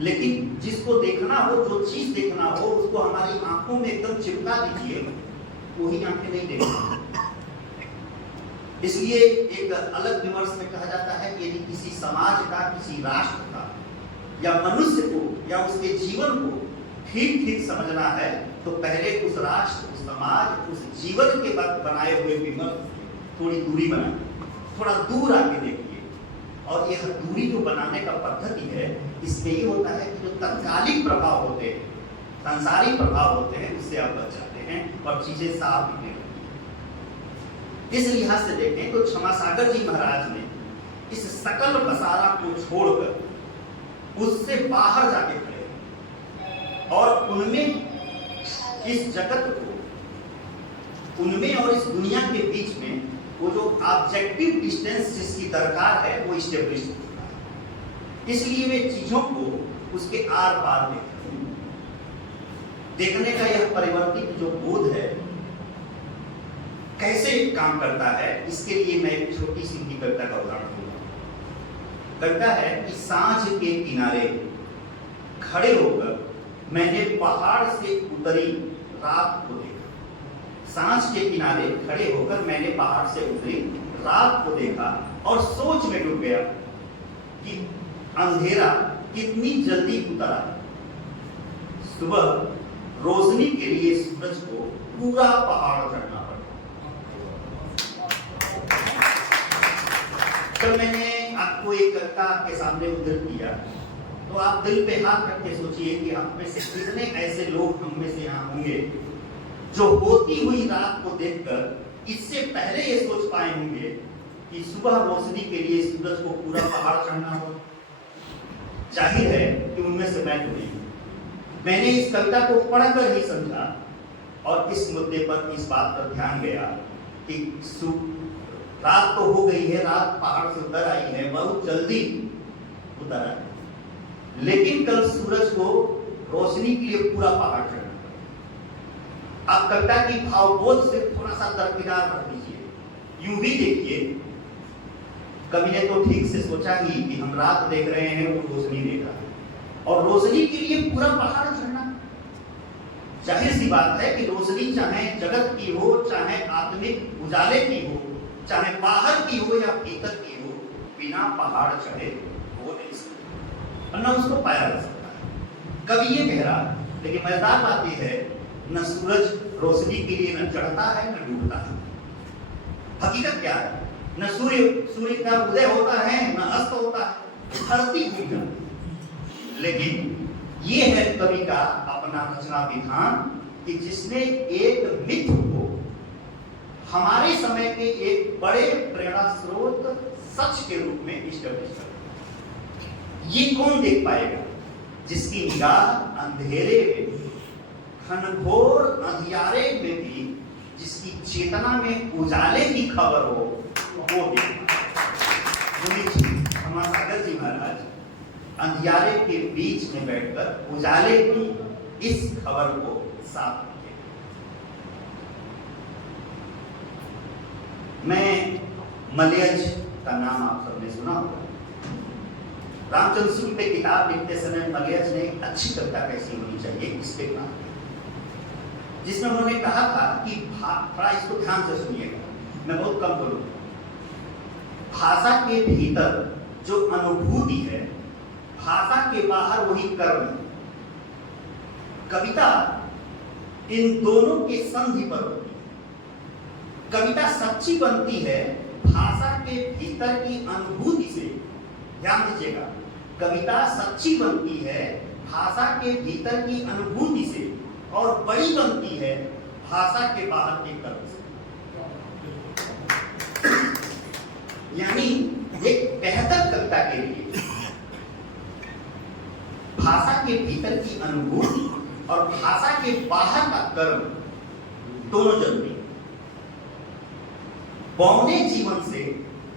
लेकिन जिसको देखना हो, जो चीज देखना हो, उसको हमारी आंखों में एकदम चिपका दीजिए, वही आंखें नहीं देखती। इसलिए एक अलग विमर्श में कहा जाता है कि यदि किसी समाज का, किसी राष्ट्र का या मनुष्य को या उसके जीवन को ठीक समझना है, तो पहले उस राष्ट्र, उस समाज, उस जीवन के बाद बनाए हुए विमर्श थोड़ी दूरी बनाए, थोड़ा दूर आके देखिए। और यह दूरी जो बनाने का पद्धति है, इसमें ये होता है कि जो तत्कालिक प्रभाव होते हैं, सांसारिक प्रभाव होते हैं, उससे आप बच जाते हैं और चीजें साफ दिखने लगती हैं। इस लिहाज से देखें तो क्षमासागर जी महाराज ने इस सकल बसारा को छोड़कर उससे बाहर जाके खड़े और उनमें इस जगत को, उनमें और इस दुनिया के बीच में वो जो ऑब्जेक्टिव डिस्टेंस जिसकी दरकार है वो इस्टेब्लिश हो चुका है। इसलिए वे चीजों को उसके आर पार देखने का यह परिवर्तित जो बोध है कैसे काम करता है, इसके लिए मैं एक छोटी सी कविता का उदाहरण दूंगा। कविता है कि सांझ के किनारे खड़े होकर मैंने पहाड़ से उतरी रात को देखा। सांझ के किनारे खड़े होकर मैंने पहाड़ से उतरी रात को देखा और सोच में डूब गया कि अंधेरा कितनी जल्दी उतरा। सुबह रोशनी के लिए सूरज को पूरा पहाड़ चढ़ना पड़ा। तो मैंने आपको एक कविता के सामने उद्धृत किया तो आप दिल पे हाथ रख के सोचिए कि आप में से कितने ऐसे लोग हम में से यहाँ होंगे जो होती हुई रात को देखकर इससे पहले ये सोच पाए होंगे कि सुबह रोशनी के लिए सूरज को पूरा पहाड़ चढ़ना हो। जाहिर है कि उनमें से मैं नहीं। मैंने इस कविता को पढ़कर ही समझा और इस मुद्दे पर, इस बात पर ध्यान गया कि रात तो हो गई है, रात पहाड़ से उतर आई है, बहुत जल्दी उतर आई, लेकिन कल सूरज को रोशनी के लिए पूरा पहाड़ चढ़ना पड़ेगा। आप कविता की भावबोध से थोड़ा सा दरकिनार रख दीजिए। यूं भी देखिए, कवि ने तो ठीक से सोचा ही कि हम रात देख रहे हैं, वो रोशनी देख रहा है, और रोशनी के लिए पूरा पहाड़ चढ़ना। जाहिर सी बात है कि रोशनी चाहे जगत की हो, चाहे आत्मिक उजाले की हो, चाहे बाहर की हो या भीतर की हो, बिना पहाड़ चढ़े हो नहीं सकती और न उसको पाया जा सकता है। कवि ये कह रहा है, लेकिन मजेदार बात यह है, न सूरज रोशनी के लिए न चढ़ता है न डूबता है। हकीकत क्या है? न सूर्य का उदय होता है न अस्त होता है, धरती घूम जाती। लेकिन ये है कवि का अपना रचना विधान कि जिसने एक मिथ को हमारे समय के एक बड़े प्रेरणा स्रोत सच के रूप में इस्टेब्लिश कर। ये कौन देख पाएगा? जिसकी निगाह अंधेरे में, घनघोर अंधियारे में भी जिसकी चेतना में उजाले की खबर हो, वो देख। क्षमासागर जी महाराज अंधियारे के बीच में बैठकर उजाले की इस खबर को साफ किया। मैं मलयज का नाम आप सबने सुना होगा। रामचंद्र सूर्य पे किताब लिखते समय मलयज ने अच्छी कविता कैसी होनी चाहिए इस पे कहा, जिसमें उन्होंने कहा था कि थोड़ा इसको ध्यान से सुनिएगा, मैं बहुत कम बोलूंगा। भाषा के भीतर जो अनुभूति है, भाषा के बाहर वही कर्म। कविता इन दोनों के संधि पर होती है। कविता सच्ची बनती है भाषा के भीतर की अनुभूति से। ध्यान दीजिएगा, कविता सच्ची बनती है भाषा के भीतर की अनुभूति से और बड़ी बनती है भाषा के बाहर के कर्म से। यानी एक बेहतर कविता के लिए भाषा के भीतर की अनुभूति और भाषा के बाहर का कर्म दोनों जरूरी है। बौने जीवन से,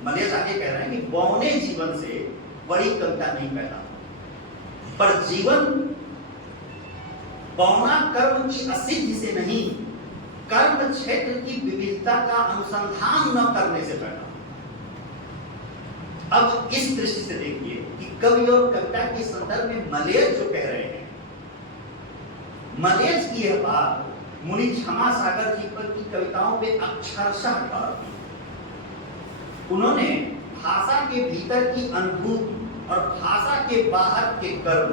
मलयज आगे कह रहे हैं कि बौने जीवन से बड़ी कविता नहीं पैदा, पर जीवन बौना कर्म की असिद्धि से नहीं, कर्म क्षेत्र की विविधता का अनुसंधान न करने से पैदा। अब इस दृष्टि से देखिए कि कवि और कविता के संदर्भ में मलयज जो कह रहे हैं, मलयज की यह बात मुनि क्षमासागर जी पर की कविताओं पे अक्षरशः प्रभाव की। उन्होंने भाषा के भीतर की अनुभूति और भाषा के बाहर के कर्म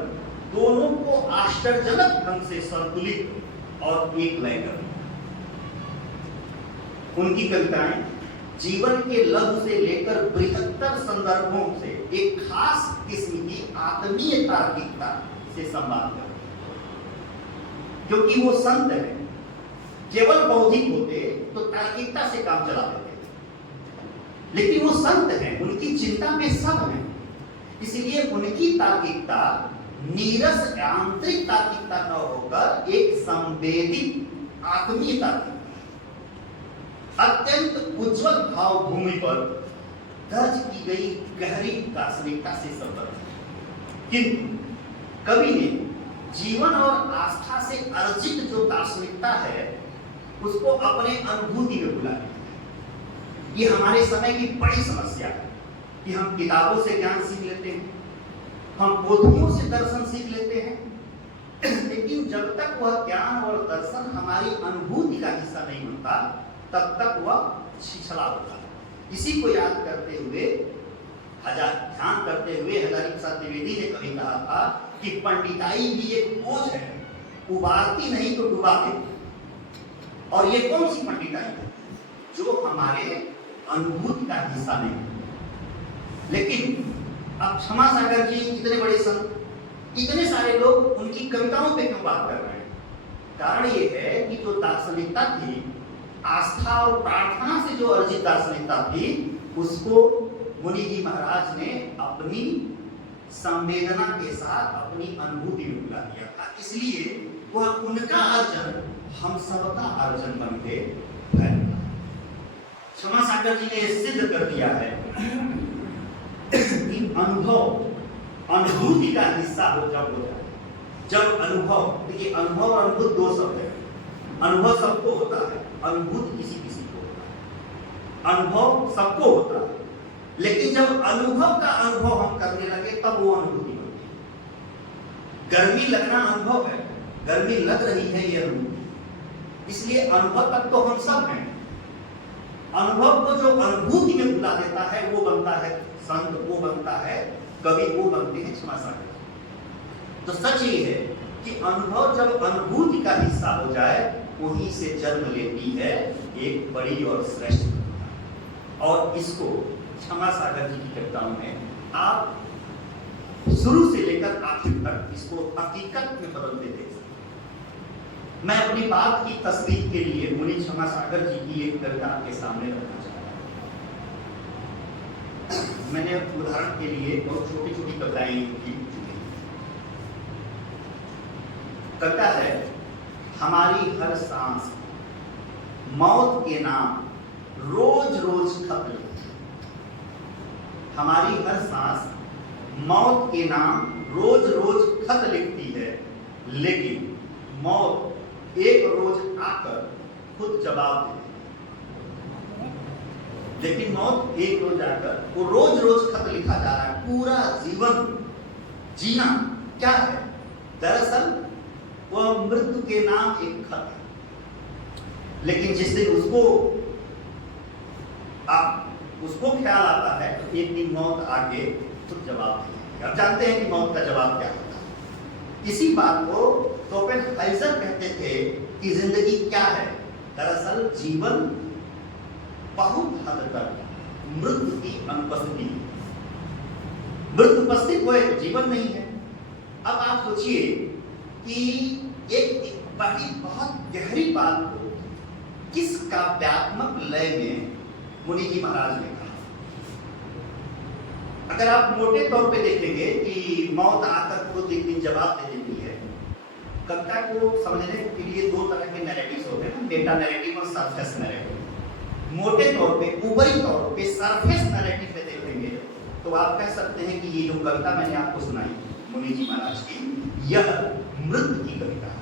दोनों को आश्चर्यजनक ढंग से संतुलित और एक लय कर। उनकी कविताएं जीवन के लघु से लेकर बृहत्तर संदर्भों से एक खास किस्म की आत्मीय तार्किकता से संवाद करते, क्योंकि वो संत है। केवल बौद्धिक होते तो तार्किकता से काम चला देते, लेकिन वो संत हैं, उनकी चिंता में सब है। इसलिए उनकी तार्किकता नीरस आंतरिक तार्किकता न होकर एक संवेदित आत्मीय तार्किकता, अत्यंत उज्जवल भाव भूमि पर दर्ज की गई गहरी दार्शनिकता से संबद्ध। किंतु कवि ने जीवन और आस्था से अर्जित जो दार्शनिकता है उसको अपने अनुभूति में बुला लिया। ये हमारे समय की बड़ी समस्या है कि हम किताबों से ज्ञान सीख लेते हैं, हम पोथियों से दर्शन सीख लेते हैं, लेकिन जब तक वह ज्ञान और दर्शन हमारी अनुभूति का हिस्सा नहीं बनता तब तक वह छिछला होता है। इसी को याद करते हुए, ध्यान करते हुए हजारी प्रसाद द्विवेदी ने कभी कहा था कि पंडिताई भी एक बोझ है, उबारती नहीं तो डुबा देती। और ये कौन सी पंडिताई है? जो हमारे अनुभूति का हिस्सा नहीं। लेकिन अब क्षमासागर जी इतने बड़े संत, इतने सारे लोग उनकी कविताओं पे क्यों बात कर रहे हैं? कारण ये है कि जो दार्शनिकता थी, आस्था और प्रार्थना से जो अर्जित दार्शनिकता थी, उसको मुनि जी महाराज ने अपनी संवेदना के साथ अपनी अनुभूति में बुला दिया था। इसलिए वह उनका अर्जन हम सबका अर्जन बन के फैलता है। क्षमा सागर जी ने सिद्ध कर दिया है कि अनुभव अनुभूति का हिस्सा हो जाए, जब अनुभव, देखिए अनुभव और अनुभूत दो शब्द है। अनुभव सबको होता है, अनुभूत किसी किसी को होता है। अनुभव सबको होता है, लेकिन जब अनुभव का अनुभव हम करने लगे तब वो अनुभूति बनती है। गर्मी लगना अनुभव है, गर्मी लग रही है ये अनुभूति। इसलिए अनुभव तक तो हम सब हैं। अनुभव को जो अनुभूति में बुला देता है वो बनता है संत, वो बनता है कवि, वो बनते हैं क्षमा सागर। तो सच ये है कि अनुभव जब अनुभूति का हिस्सा हो जाए, वहीं से जन्म लेती है एक बड़ी और श्रेष्ठ कविता। और इसको क्षमा सागर जी की कविताओं में आप शुरू से लेकर आखिर तक इसको हकीकत में बदलते देख सकते हैं। मैं अपनी बात की तस्दीक के लिए मुनि क्षमा सागर जी की एक कविता आपके सामने रखना चाहता हूं। मैंने उदाहरण के लिए बहुत छोटी छोटी कविताएं लिखी चुकी। कविता है, हमारी हर सांस मौत के नाम रोज रोज खत लिखती। हमारी हर सांस मौत के नाम रोज रोज खत लिखती है, लेकिन मौत एक रोज आकर खुद जवाब देती है। लेकिन मौत एक रोज आकर, वो रोज रोज खत लिखा जा रहा है। पूरा जीवन जीना क्या है? दरअसल वह मृत्यु के नाम एक खत है। लेकिन जिस दिन उसको ख्याल आता है तो एक दिन मौत आके खुद जवाब देती है। अब जानते हैं कि मौत का जवाब क्या होता है। इसी बात को शोपेनहाइजर कहते थे कि जिंदगी क्या है? दरअसल जीवन बहुत हद तक मृत्यु की अनुपस्थिति है। मृत्यु उपस्थित हुए तो जीवन नहीं है। अब आप सोचिए कि एक बड़ी बहुत गहरी बात को किस काव्यात्मक लय में मुनि जी महाराज ने कहा। अगर आप मोटे तौर पे देखेंगे कि मौत आकर खुद एक दिन जवाब दे देती है, कविता को समझने के लिए दो तरह के नैरेटिव्स होते हैं, मेटा नैरेटिव और सरफेस नैरेटिव। मोटे तौर पे, ऊपरी तौर पे सरफेस नैरेटिव पे देखेंगे तो आप कह सकते हैं कि ये जो कविता मैंने आपको सुनाई मुनि जी महाराज की, यह मृत्यु की कविता है।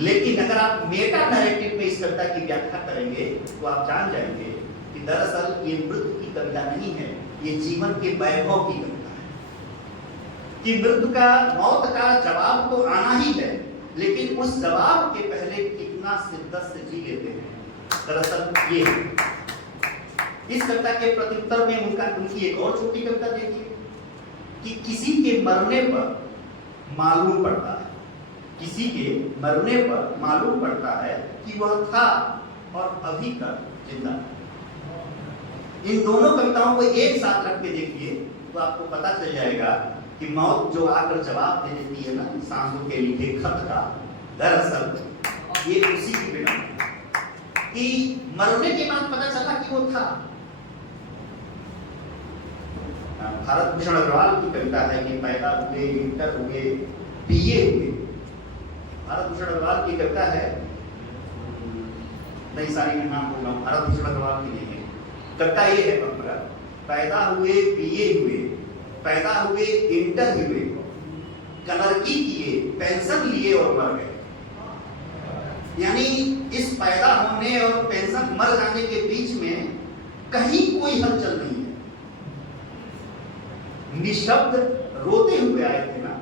लेकिन अगर आप मेटा नैरेटिव में इस कविता की व्याख्या करेंगे तो आप जान जाएंगे कि दरअसल ये मृत्यु की कविता नहीं है, ये जीवन के वैभव की कविता है। कि मृत्यु का, मौत का जवाब तो आना ही है, लेकिन उस जवाब के पहले कितना शिद्दत से जी लेते हैं, दरअसल ये इस कविता के प्रत्युत्तर में उनकी एक और छोटी कविता देखिए कि किसी के मरने पर मालूम पड़ता है, किसी के मरने पर मालूम पड़ता है कि वह था और अभी तक जिंदा। इन दोनों कविताओं को एक साथ रख के देखिए तो आपको पता चल जाएगा कि मौत जो आकर जवाब दे देती है ना सांसों के लिखे खत का, दरअसल ये उसी की बिना कि मरने के बाद पता चला कि वो था। भारत भूषण अग्रवाल की कविता है कि पैदा हुए, इंटर हुए, बीए हुए। भारत भूषण अग्रवाल की कविता है, नहीं सारी मैं नाम बोल रहा हूँ, भारत भूषण अग्रवाल की नहीं है। कविता ये है परंपरा, पैदा हुए, बीए हुए, पैदा हुए, इंटर हुए, क्लर्की किए, पेंशन लिए और मर गए। यानी इस पैदा होने और पेंशन मर जाने के बीच में कहीं कोई हलचल नहीं है। निशब्द रोते हुए आए थे ना,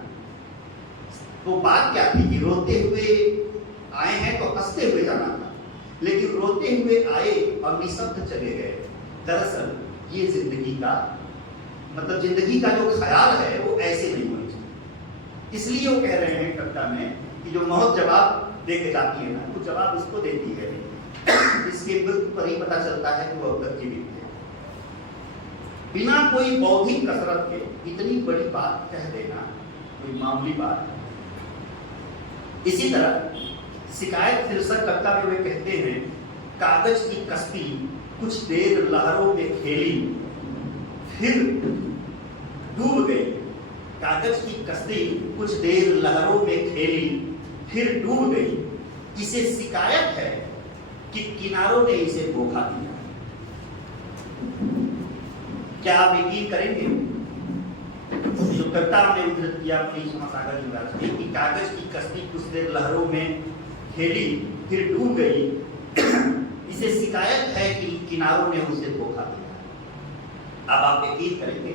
तो बात क्या थी कि रोते हुए आए हैं तो हंसते हुए जाना था, लेकिन रोते हुए आए और निशब्द चले गए। दरअसल ये जिंदगी का मतलब जिंदगी का जो ख्याल है वो ऐसे नहीं होना चाहिए। इसलिए वो कह रहे हैं कविता में कि जो मौत जवाब दे के जाती है ना, वो जवाब उसको देती है इसके मृत्यु पर ही पता चलता है कि वो अब तक जीवित है। बिना कोई बौद्धिक कसरत के इतनी बड़ी बात कह देना कोई मामूली बात है। इसी तरह शिकायत शीर्षक करता हुए वे कहते हैं, कागज की कश्ती कुछ देर लहरों में खेली फिर डूब गई। कागज की कश्ती कुछ देर लहरों में खेली फिर डूब गई। इसे शिकायत है कि किनारों ने इसे धोखा दिया। क्या आप यकीन करेंगे जो कविता हमने उद्धृत किया अपनी क्षमासागर युवराज ने कि कागज की कश्ती कुछ देर लहरों में खेली फिर डूब गई, इसे शिकायत है कि किनारों ने उसे धोखा दिया। अब आप यकीन करेंगे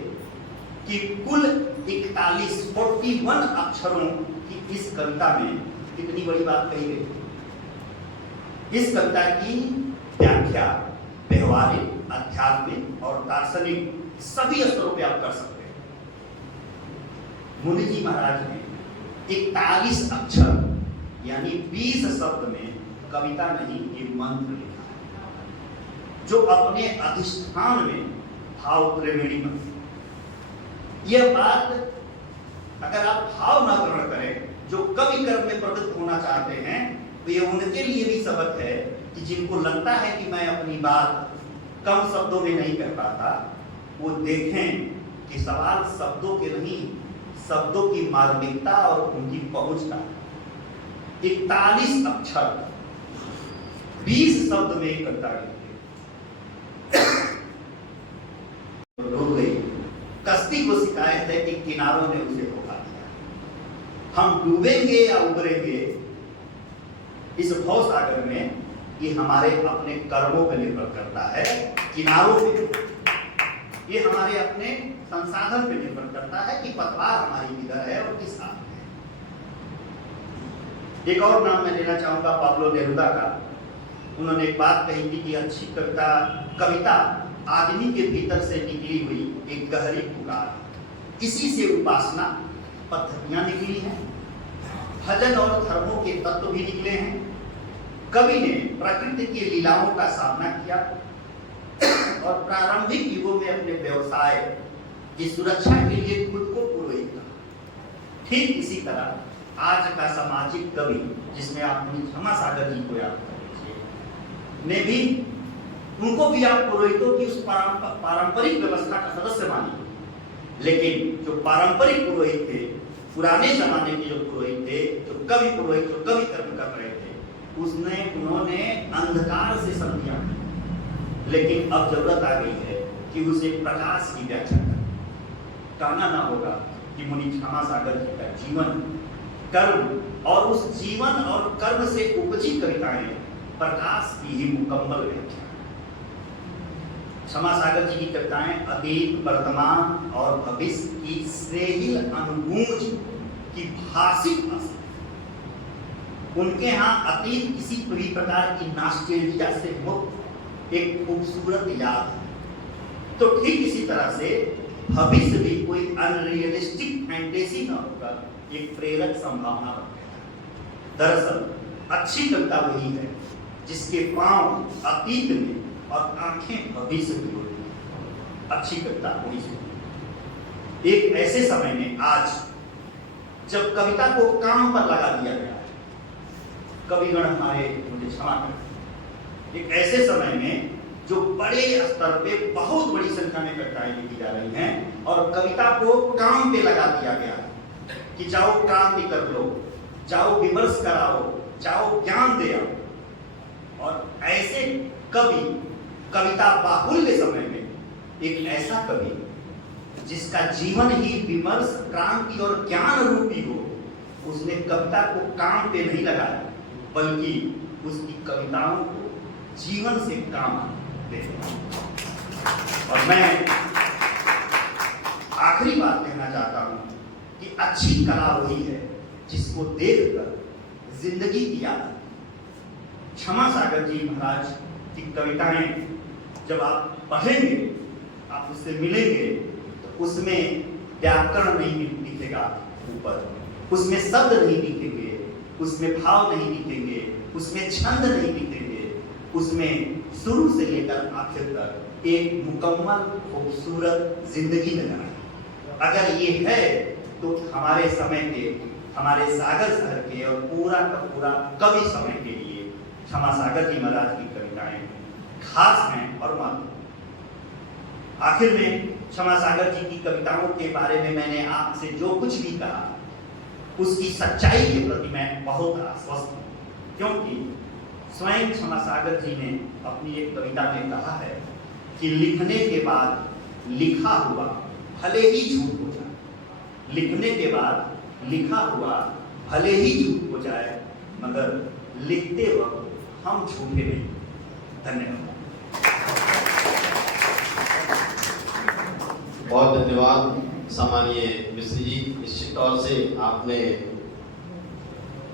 कि कुल 41 अक्षरों की इस कविता में कितनी बड़ी बात कही गई। इस कविता की व्याख्या व्यवहारिक, आध्यात्मिक और दार्शनिक सभी स्तरों पे आप कर सकते हैं। मुनि जी महाराज ने 41 अक्षर यानी 20 शब्द में कविता नहीं, ये मंत्र लिखा है, जो अपने अधिष्ठान में भाव त्रिवेणी मंत्र। यह बात अगर आप भाव न ग्रहण करें, जो कवि कर्म में प्रवृत्त होना चाहते हैं, तो ये उनके लिए भी सबक है कि जिनको लगता है कि मैं अपनी बात कम शब्दों में नहीं कर पाता, वो देखें कि सवाल शब्दों के नहीं, शब्दों की मार्मिकता और उनकी पहुंच का। 41 अक्षर 20 शब्द में कविता डूब गई। कश्ती को शिकायत है कि किनारों ने उसे धोखा दिया। हम डूबेंगे या उबरेंगे इस भव सागर में, ये हमारे अपने कर्मों पर निर्भर करता है। किनारों पे ये हमारे अपने संसाधन पर निर्भर करता है कि पतवार हमारी किधर है और किस हाथ में है। एक और नाम मैं लेना चाहूंगा पाब्लो नेरुदा का। उन्होंने एक बात कही थी कि अच्छी कविता आदमी के भीतर से निकली हुई एक गहरी पुकार, इसी से उपासना पद्धतियां निकली हैं, भजन और धर्मों के तत्व भी निकले हैं। कवि ने प्रकृति की लीलाओं का सामना किया और प्रारंभिक युगों में अपने व्यवसाय की सुरक्षा के लिए खुद को पुरोहित कहा। ठीक इसी तरह आज का सामाजिक कवि, जिसमें आप क्षमासागर जी को याद कर लीजिए, ने भी उनको भी आप पुरोहितों की उस पारंपरिक व्यवस्था का सदस्य मानिए। लेकिन जो पारंपरिक पुरोहित थे, पुराने जमाने के जो पुरोहित थे, जो कवि पुरोहित जो कवि कर्म कर रहे थे, उन्होंने अंधकार से संधियां की। लेकिन अब जरूरत आ गई है कि उसे प्रकाश की व्याख्या करें। कहना ना होगा कि मुनि क्षमासागर जी का जीवन कर्म और उस जीवन और कर्म से उपजी कविताएं प्रकाश की ही मुकम्मल व्याख्या। क्षमासागर जी की कविताएं अतीत, वर्तमान और भविष्य की श्रेहिल अनुगूंज की भाषिक भाषा। उनके यहाँ अतीत किसी भी प्रकार की नास्टेल्जिया से मुक्त एक खूबसूरत याद है, तो ठीक इसी तरह से भविष्य भी कोई अनरियलिस्टिक फैंटेसी न होकर एक प्रेरक संभावना बन गया। दरअसल अच्छी कविता वही है जिसके पांव अतीत में और आंखें भविष्य में होती हैं। अच्छी कविता वही है। एक ऐसे समय में आज जब कविता को काम पर लगा दिया गया है, कविगण हमारे मुझे क्षमा करें, एक ऐसे समय में जो बड़े स्तर पे बहुत बड़ी संख्या में कविताएं लिखी जा रही हैं और कविता को काम पे लगा दिया गया है कि जाओ क्रांति कर लो, जाओ विमर्श कराओ, जाओ ज्ञान दे आओ। और ऐसे कवि कविता बाहुल्य समय में एक ऐसा कवि जिसका जीवन ही विमर्श, क्रांति और ज्ञान रूपी हो, उसने कविता को काम पे नहीं लगाया, बल्कि उसकी कविताओं को जीवन से काम दे। और मैं आखिरी बात कहना चाहता हूं कि अच्छी कला वही है जिसको देखकर जिंदगी की याद आती। क्षमासागर जी महाराज की कविताएं जब आप पढ़ेंगे, आप उससे मिलेंगे, तो उसमें व्याकरण नहीं दिखेगा ऊपर, उसमें शब्द नहीं दिखेंगे, उसमें भाव नहीं दिखेंगे, उसमें छंद नहीं दिखेंगे, उसमें शुरू से लेकर आखिर तक एक मुकम्मल खूबसूरत जिंदगी नजर आई। अगर ये है तो हमारे समय के, हमारे सागर शहर के और पूरा का पूरा कवि समय के लिए क्षमा सागर जी महाराज की कविताएं खास हैं और महत्वपूर्ण। आखिर में क्षमा सागर जी की कविताओं के बारे में मैंने आपसे जो कुछ भी कहा उसकी सच्चाई के प्रति मैं बहुत आश्वस्त हूँ, क्योंकि स्वयं क्षमा सागर जी ने अपनी एक कविता में कहा है कि लिखने के बाद लिखा हुआ भले ही झूठ हो जाए, लिखने के बाद लिखा हुआ भले ही झूठ हो जाए, मगर लिखते वक्त हम झूठे नहीं। धन्यवाद। बहुत धन्यवाद सम्मानीय मिश्र जी। निश्चित तौर से आपने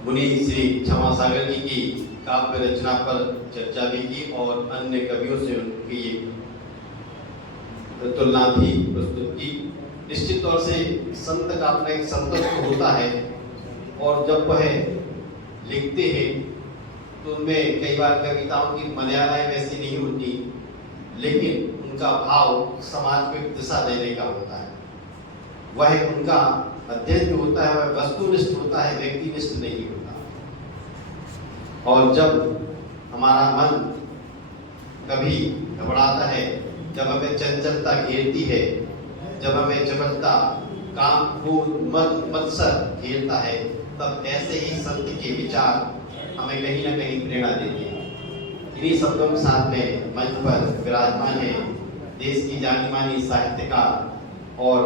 मुनि श्री क्षमा सागर जी की काव्य रचना पर चर्चा भी की और अन्य कवियों से उनकी तुलना भी प्रस्तुत की। निश्चित तौर से संत का अपना एक संतत्व होता है और जब वह लिखते हैं तो उनमें कई बार कविताओं की मर्यादाएं वैसी नहीं होती, लेकिन उनका भाव समाज को एक दिशा देने का होता है। वह उनका अध्ययन जो होता है वह वस्तुनिष्ठ होता है, व्यक्तिनिष्ठ नहीं होता। और जब हमारा मन कभी घबराता है, जब हमें चंचलता घेरती है, जब हमें चपलता, काम, क्रोध, मत्सर घेरता है, तब ऐसे ही संत के विचार हमें कहीं ना कहीं प्रेरणा देते हैं। इन्हीं शब्दों के साथ में मंच पर विराजमान है देश की जानी मानी साहित्यकार और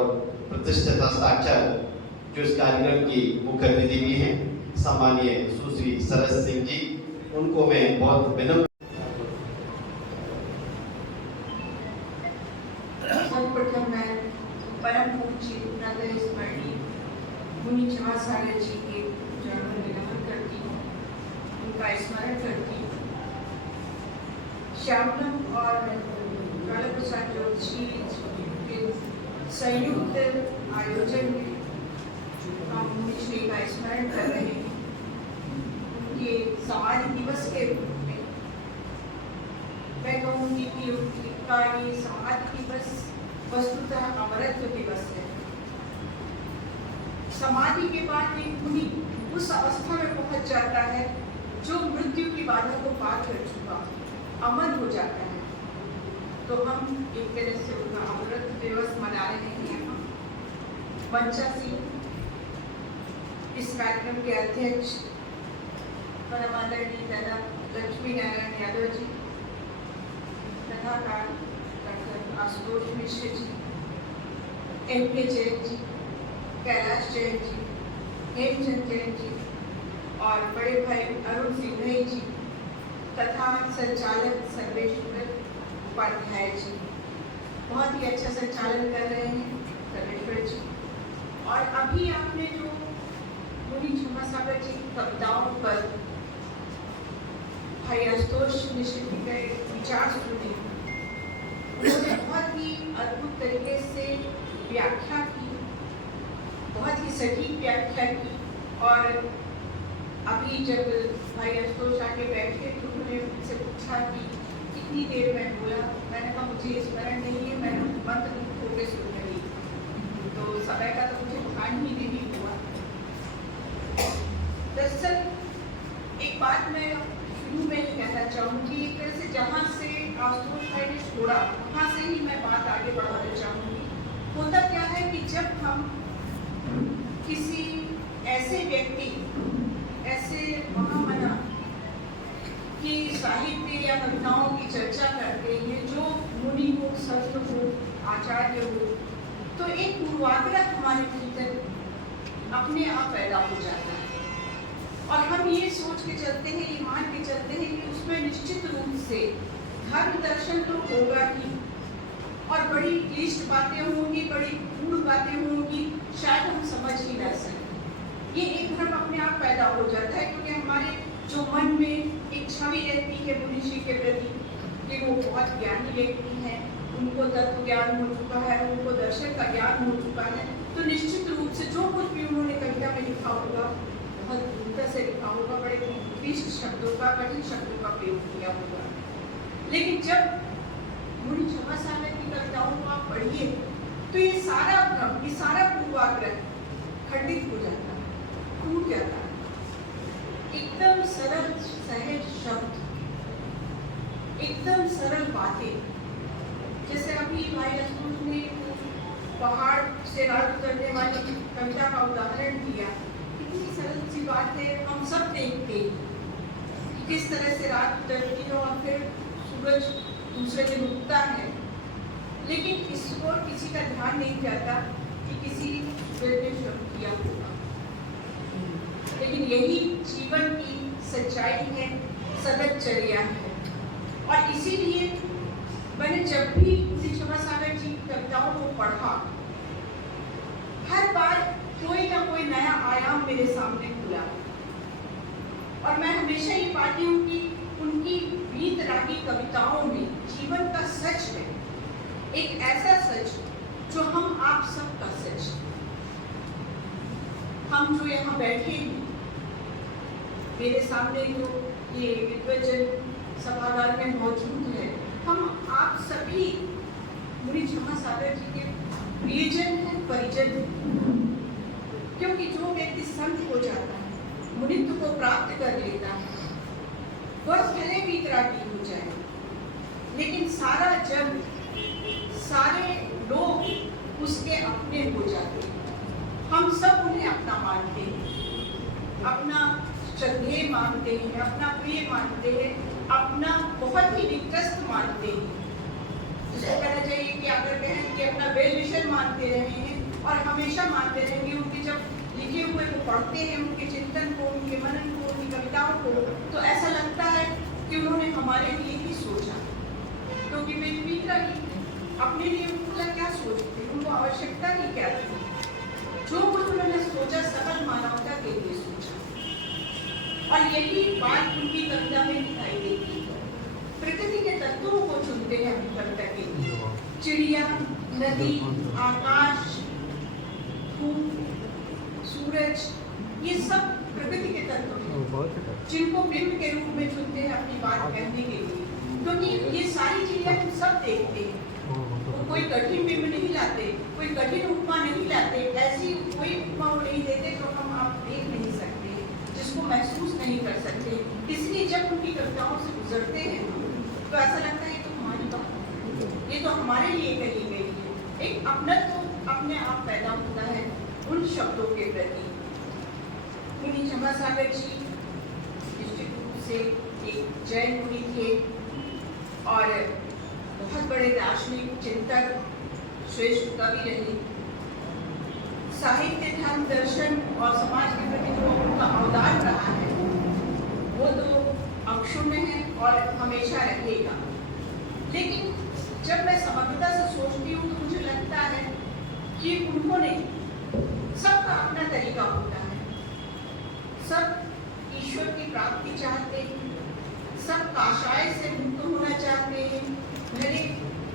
प्रतिष्ठित हस्ताक्षर जो इस कार्यक्रम की मुख्य अतिथि भी हैं, सम्मानीय सुश्री सरस सिंह जी। उनको मैं बहुत विनम्र सर्वप्रथम मैं परम पूज्य हृदय स्मरणीय मुनि क्षमा सागर जी के चरणों में नमन करती हूँ, उनका स्मरण करती हूँ। श्यामलम और काला प्रसाद जोशी के संयुक्त आयोजन में हम मुनि श्री का स्मरण कर रहे हैं। उनके समाधि दिवस के रूप में मैं कहूँगी कि उनका ये समाधि दिवस वस्तुतः अमरत्व दिवस है। समाधि के बाद एक मुनि उस अवस्था में पहुंच जाता है जो मृत्यु की बाधा को पार कर चुका, अमर हो जाता है। तो हम एक तरह से उनका अमरत्व दिवस मना रहे हैं। यहाँ मंचासी इस कार्यक्रम के अध्यक्ष परम आदरणीय दादा लक्ष्मी नारायण यादव जी, कथाकार डॉक्टर आशुतोष मिश्र जी, MP जैन जी, कैलाश जैन जी, हेमचंद जैन जी और बड़े भाई अरुण सिंह जी तथा संचालक सर्वेश्वर उपाध्याय जी, बहुत ही अच्छा संचालन कर रहे हैं सर्वेश्वर जी। और अभी आपने जो मुनि क्षमा सागर जी की कविताओं पर भाई आशुतोष मिश्र जी के विचार सुने, उन्होंने बहुत ही अद्भुत तरीके से व्याख्या की, बहुत ही सटीक व्याख्या की। और अभी जब भाई आशुतोष आके बैठे तो उन्होंने मुझसे पूछा कि कितनी देर में बोला। मैंने कहा मुझे स्मरण नहीं है, मैं मंत्र होकर सुन रही, तो समय का तो मुझे ध्यान ही नहीं हुआ। दरअसल एक बात मैं शुरू में ही कहना चाहूँगी, एक तरह से जहाँ से आशुतोष भाई ने छोड़ा वहाँ से ही मैं बात आगे बढ़ाना चाहूँगी। होता क्या है कि जब हम किसी ऐसे व्यक्ति, ऐसे महामना की साहित्य या कविताओं की चर्चा करते हैं जो मुनि हो, संत हो, आचार्य हो, तो एक पूर्वाग्रह हमारे भीतर अपने आप पैदा हो जाता है और हम ये सोच के चलते हैं, ये मान के चलते हैं कि उसमें निश्चित रूप से धर्म दर्शन तो होगा ही और बड़ी क्लिष्ट बातें होंगी, बड़ी गूढ़ बातें होंगी, शायद हम समझ ही ना सकें। ये एक भ्रम अपने आप पैदा हो जाता है क्योंकि हमारे जो मन में एक छवि रहती है मुनिषी के प्रति कि वो बहुत ज्ञानी व्यक्ति हैं, उनको तत्व ज्ञान हो चुका है, उनको दर्शन का ज्ञान हो चुका है, तो निश्चित रूप से जो कुछ भी उन्होंने कविता में लिखा होगा बहुत गूढ़ता से लिखा होगा, बड़े क्लिष्ट शब्दों का, कठिन शब्दों का प्रयोग किया होगा। लेकिन जब मुनि क्षमा सागर की कविताओं को आप पढ़िए तो ये सारा भ्रम, ये सारा पूर्वाग्रह खंडित हो जाता है, टूट जाता है। एकदम सरल सहज शब्द, एकदम सरल बातें, जैसे अभी भाई रसूल ने पहाड़ से रात उतरने वाली कविता का उदाहरण दिया। कितनी सरल सी बात है, हम सब देखते हैं कि किस तरह से रात उतरती है और फिर सूरज दूसरे दिन उगता है, लेकिन इस पर किसी का ध्यान नहीं जाता कि किसी सूरज ने शुरू किया होगा। लेकिन यही जीवन की सच्चाई है, सदचर्या है। और इसीलिए मैंने जब भी क्षमा सागर जी की कविताओं को पढ़ा, हर बार कोई ना कोई नया आयाम मेरे सामने खुला। और मैं हमेशा ये पाती हूँ कि उनकी बीत रागी कविताओं में जीवन का सच है, एक ऐसा सच जो हम आप सब का सच। हम जो यहाँ बैठे हैं, मेरे सामने जो ये विद्वजन सभागार में मौजूद है, हम आप सभी मुनि क्षमा सागर जी के प्रियजन हैं, परिजन हैं। क्योंकि जो व्यक्ति संत हो जाता है, मुनित्व को प्राप्त कर लेता है, वह भले वितरागी हो जाए, लेकिन सारा जग, सारे लोग उसके अपने हो जाते हैं। हम सब उन्हें अपना मानते हैं, अपना श्रद्धेय मानते हैं, अपना प्रिय मानते हैं, अपना बहुत ही निकटस्थ मानते हैं। जिसको कहना चाहिए कि अगर कहें कि अपना वेल विशर मानते रहे हैं और हमेशा मानते रहेंगे। उनके जब लिखे हुए को पढ़ते हैं, उनके चिंतन को, उनके मनन को, उनकी कविताओं को, तो ऐसा लगता है कि उन्होंने हमारे लिए ही सोचा। क्योंकि वे वितरागी अपने लिए उनका क्या सोचते, उनको आवश्यकता ही क्या थी। जो कुछ उन्होंने सोचा सकल मानवता के लिए सोचा। और यही बात उनकी कविता में दिखाई देती है। प्रकृति के तत्वों को चुनते हैं अपनी कविता के लिए। चिड़िया, नदी, आकाश, धूप, सूरज, ये सब प्रकृति के तत्व हैं, जिनको बिंब के रूप में चुनते हैं अपनी बात कहने के लिए। क्योंकि ये सारी चीजें हम सब देखते हैं, कोई कठिन बिंब नहीं लाते, कोई कठिन उपमा नहीं लाते, ऐसी कोई उपमा वो नहीं देते जो हम आप देख नहीं सकते, जिसको महसूस नहीं कर सकते। इसलिए जब उनकी कविताओं से गुजरते हैं तो ऐसा लगता है तो हमारी बात, ये तो हमारे लिए कही गई है। एक अपनत्व तो अपने आप पैदा होता है उन शब्दों के प्रति। मुनि क्षमा सागर जी निश्चित रूप से एक जैन मुनि थे और बहुत बड़े दार्शनिक, चिंतक, श्रेष्ठ कवि रहे। साहित्य, धर्म, दर्शन और समाज के प्रति जो उनका अवदान रहा है वो तो अक्षुण्ण है और हमेशा रहेगा। लेकिन जब मैं समग्रता से सोचती हूँ तो मुझे लगता है कि उन्होंने, सबका अपना तरीका होता है, सब ईश्वर की प्राप्ति चाहते हैं, सब काशाय से मुक्त होना चाहते हैं। भले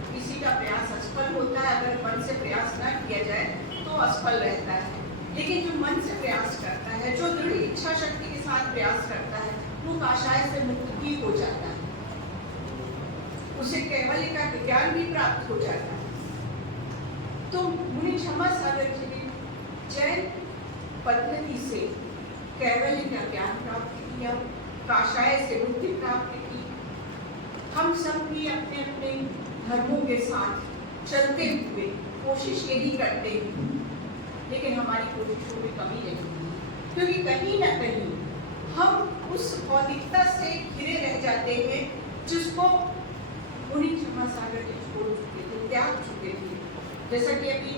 किसी का प्रयास असफल होता है, अगर मन से प्रयास न किया जाए तो असफल रहता है, लेकिन जो मन से प्रयास करता है, जो दृढ़ इच्छा शक्ति के साथ प्रयास करता है, वो काशाय से मुक्त भी हो जाता है, उसे कैवल्य का ज्ञान भी प्राप्त हो जाता है। तो मुनि क्षमा सागर जी ने जैन पद्धति से कैवल्य का ज्ञान प्राप्त किया, काशाय से मुक्ति प्राप्त की। हम सब भी अपने अपने धर्मों के साथ चलते हुए कोशिश यही करते हैं, लेकिन हमारी कोशिशों में कमी नहीं, क्योंकि कहीं ना कहीं हम उस भौतिकता से घिरे रह जाते हैं जिसको मुनि क्षमा सागर जी छोड़ चुके थे, त्याग चुके थे। जैसा कि अभी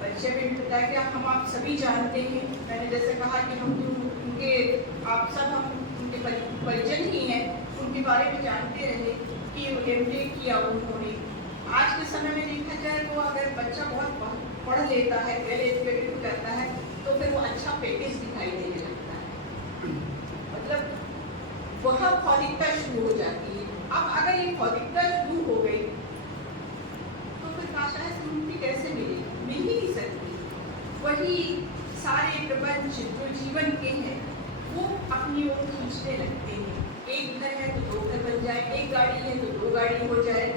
परिचय में बताया गया, हम आप सभी जानते हैं, मैंने जैसे कहा कि हम उनके, आप सब हम उनके परिजन ही हैं, उनके बारे में जानते रहे कि MA किया उन्होंने। आज के समय में देखा जाए तो अगर बच्चा बहुत पढ़ लेता है, वेल एजुकेटेड करता है, तो फिर वो अच्छा पैकेज दिखाई देने लगता है, मतलब वह भौतिकता शुरू हो जाती है। अब अगर ये भौतिकता शुरू हो गई तो फिर काशाय से मुक्ति कैसे मिलेगी? मिल ही नहीं सकती। वही सारे प्रपंच जो जीवन के हैं वो अपनी ओर खींचने लगते हैं। एक घर है तो दो घर बन जाए, एक गाड़ी है तो दो गाड़ी हो जाए,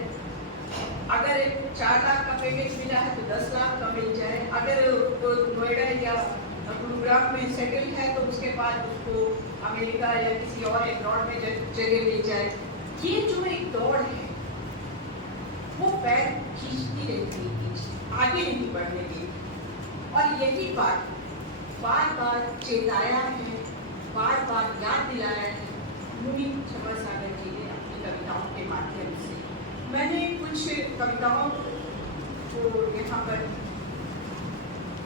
अगर 4 लाख का पैकेज मिला है तो 10 लाख का मिल जाए, अगर नोएडा या गुरुग्राम में सेटल है तो उसके बाद उसको अमेरिका या किसी और एब्रॉड में जगह मिल जाए। ये जो एक दौड़ है वो पैर खींचती रहती है, आगे नहीं बढ़ने देती। और यही बात बार बार चेताया है, बार बार याद दिलाया है मुनि क्षमा सागर जी ने अपनी कविताओं के माध्यम से। मैंने कुछ कविताओं को यहाँ पर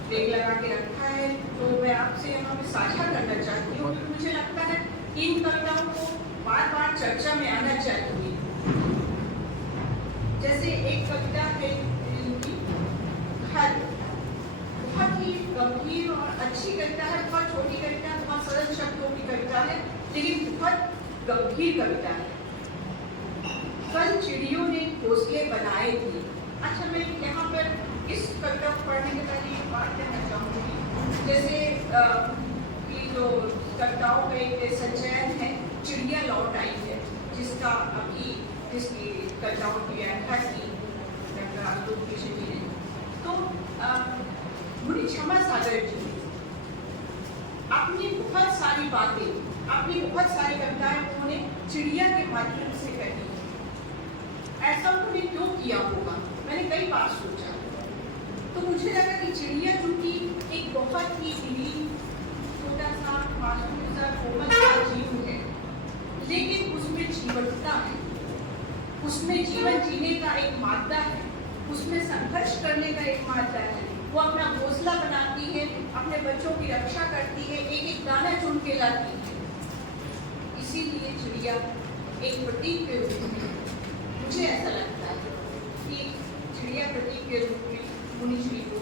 ब्रेक लगा के रखा है, तो मैं आपसे यहाँ पे साझा करना चाहती हूँ, क्योंकि मुझे लगता है इन कविताओं को बार बार चर्चा में आना चाहिए। जैसे एक कविता है इनकी घर, बहुत ही गंभीर और अच्छी कविता है, बहुत छोटी कविता है, बहुत सरल शब्दों की कविता है, लेकिन बहुत गंभीर कविता है। कल चिड़ियों ने घोंसले बनाए थे। अच्छा, मैं यहाँ पर इस कविता को पढ़ने के पहले एक बात कहना चाहूँगी। जैसे कि जो कविताओं का एक संचयन है चिड़िया लौट आई है, जिसका अभी जिसकी कविताओं की व्याख्या की डॉक्टर आलोक कृष्ण जी ने, तो मुनि क्षमा सागर जी अपनी बहुत सारी बातें, अपनी बहुत सारी कविताएं उन्होंने चिड़िया के माध्यम से कही। ऐसा उन्होंने क्यों किया होगा, मैंने कई बार सोचा। तो मुझे लगा कि चिड़िया चूंकि एक बहुत ही विलीन, छोटा सा, मासूम सा, कोमल सा जीव है, लेकिन उसमें जीवंतता है, उसमें जीवन जीने का एक मादा है, उसमें संघर्ष करने का एक मादा है। वो अपना घोंसला बनाती है, अपने बच्चों की रक्षा करती है, एक एक दाना चुन के लाती है। इसीलिए चिड़िया एक प्रतीक के रूप में, मुझे ऐसा लगता है कि चिड़िया प्रतीक के रूप में मुनि श्री को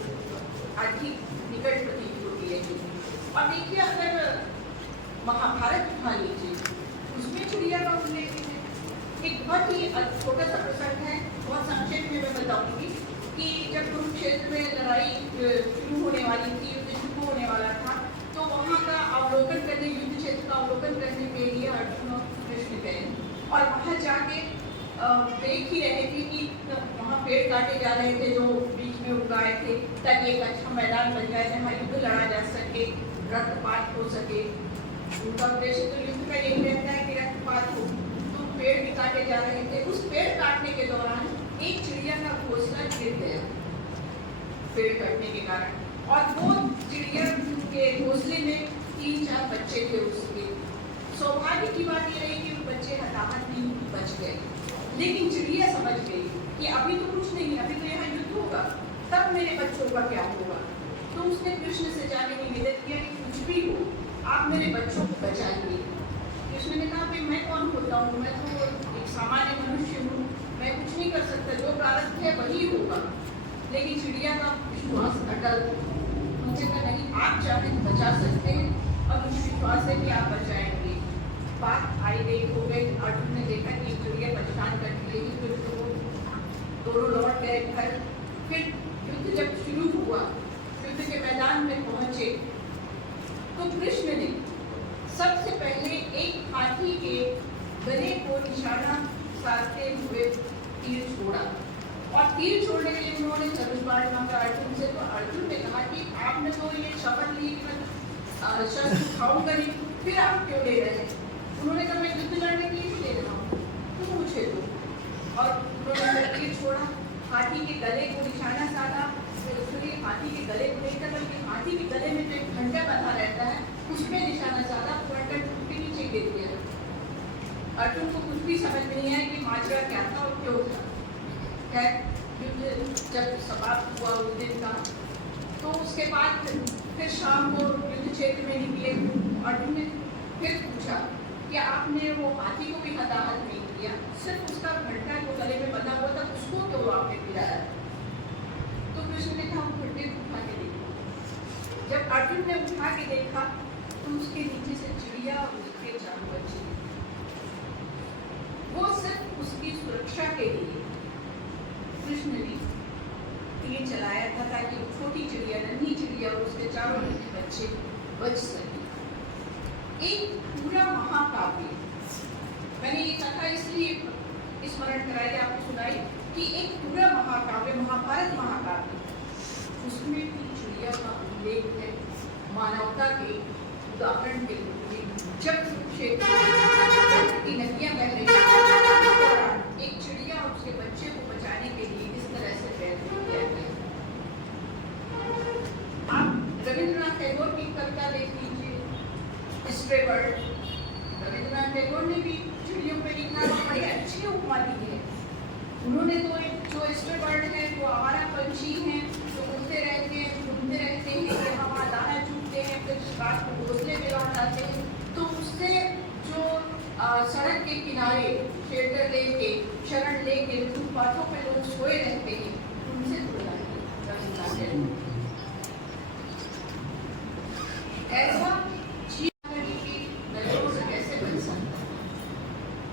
अधिक निकट प्रतीक होती है। और देखिए, अगर महाभारत उठा लीजिए, उसमें चिड़िया का उल्लेख है। एक बहुत ही छोटा सा प्रसंग है, बहुत संक्षेप में मैं बताऊंगी कि जब कुरुक्षेत्र में लड़ाई शुरू होने वाली थी, युद्ध शुरू होने वाला था, तो वहाँ का अवलोकन करने, युद्ध क्षेत्र का अवलोकन करने के लिए अर्जुन और कृष्ण गए। और वहाँ जाके देख ही रहे थे कि वहाँ पेड़ काटे जा रहे थे जो बीच में उगाए थे, ताकि एक अच्छा मैदान बन जाए जहाँ युद्ध लड़ा जा सके, रक्तपात हो सके। उनका उद्देश्य तो युद्ध का यही रहता है कि रक्तपात हो। तो पेड़ भी काटे जा रहे थे। उस पेड़ काटने के दौरान एक चिड़िया का घोंसला गिर गया पेड़ कटने के कारण, और वो चिड़िया के घोंसले में 3-4 बच्चे थे उसके। सौभाग्य की बात ये रही कि वो बच्चे हताहत नहीं बच गए, लेकिन चिड़िया समझ गई कि अभी तो कुछ नहीं, अभी तो यहाँ युद्ध होगा, तब मेरे बच्चों का क्या होगा। तो उसने कृष्ण से जाके निवेदन किया कि कुछ भी हो, आप मेरे बच्चों को बचाएंगे। कृष्ण ने कहा कि मैं कौन होता हूँ, मैं तो एक सामान्य मनुष्य हूँ, मैं कुछ नहीं कर सकता, जो प्रारब्ध है वही होगा। लेकिन चिड़िया का विश्वास अटल, मुझे तो नहीं, आप चाहे तो बचा सकते हैं, और मुझे विश्वास है कि आप बचाएंगे। बात आई गई हो गई, अर्जुन ने देखा कि चिड़िया परेशान करती रही, फिर तो दोनों लौट गए घर। फिर युद्ध जब शुरू हुआ, युद्ध के मैदान में पहुंचे, तो कृष्ण ने सबसे पहले एक हाथी के गले को निशाना साधते हुए तीर छोड़ा, और तीर छोड़ने के लिए उन्होंने धनुष बाण मांगा अर्जुन से। तो अर्जुन ने कहा कि आपने तो ये शपथ ली कि मैं शस्त्र उठाऊंगा नहीं, फिर आप क्यों ले रहे हैं। उन्होंने कहा मैं युद्ध लड़ने के लिए ले रहा हूँ, तुम मुझे दो। और उन्होंने तीर छोड़ा, हाथी के गले को निशाना साधा। उसके हाथी के गले को नहीं था, बल्कि हाथी के गले में जो एक घंटा बंधा रहता है उसमें निशाना साधा, घंटा टूट के नीचे गिर गया। अर्जुन को कुछ भी समझ नहीं आया कि माजरा क्या था और क्यों था। खैर, युद्ध जब समाप्त हुआ उस दिन का, तो उसके बाद फिर शाम को युद्ध क्षेत्र में निकले। अर्जुन ने फिर पूछा कि आपने वो हाथी को भी हताहत नहीं किया, सिर्फ उसका घंटा जो गले में बंधा हुआ था उसको क्यों आपने गिराया। तो कृष्ण ने कहा घंटे को उठा के देखो। जब अर्जुन ने उठा के देखा तो उसके नीचे से चिड़िया उसके 4 बच्चे, वो सिर्फ उसकी सुरक्षा के लिए कृष्ण ने तीर चलाया था, ताकि छोटी चिड़िया, नन्ही चिड़िया और उसके 4 बच्चे बच सके। एक पूरा महाकाव्य, मैंने ये कथा इसलिए स्मरण कराई, आपको सुनाई कि एक पूरा महाकाव्य, महाभारत महाकाव्य, उसमें भी चिड़िया का उल्लेख है मानवता के उदाहरण के रूप में। जब कुरुक्षेत्र की नदियां बह रही थीं, एक चिड़िया उसके बच्चे को बचाने के लिए इस तरह से प्रयत्न किया गया। आप रविंद्रनाथ टैगोर की कविता देख लीजिए, स्ट्रे बर्ड। रविंद्रनाथ टैगोर ने भी चिड़ियों पे लिखा, बड़ी अच्छी उपमा दी है उन्होंने। तो जो स्ट्रे बर्ड है वो आवारा पंछी हैं, जो उड़ते रहते हैं, घूमते रहते हैं, यहाँ वहाँ दाना चूगते हैं, फिर रात को घोंसले में लौट आते हैं। तो उससे जो सड़क के किनारे शेल्टर लेके, शरण लेके फुटपाथों पे लोग सोए रहते हैं, उनसे तुलना है रविंद्रनाथ टैगोर। ऐसा जीवन की नजरों से कैसे बच सकता है?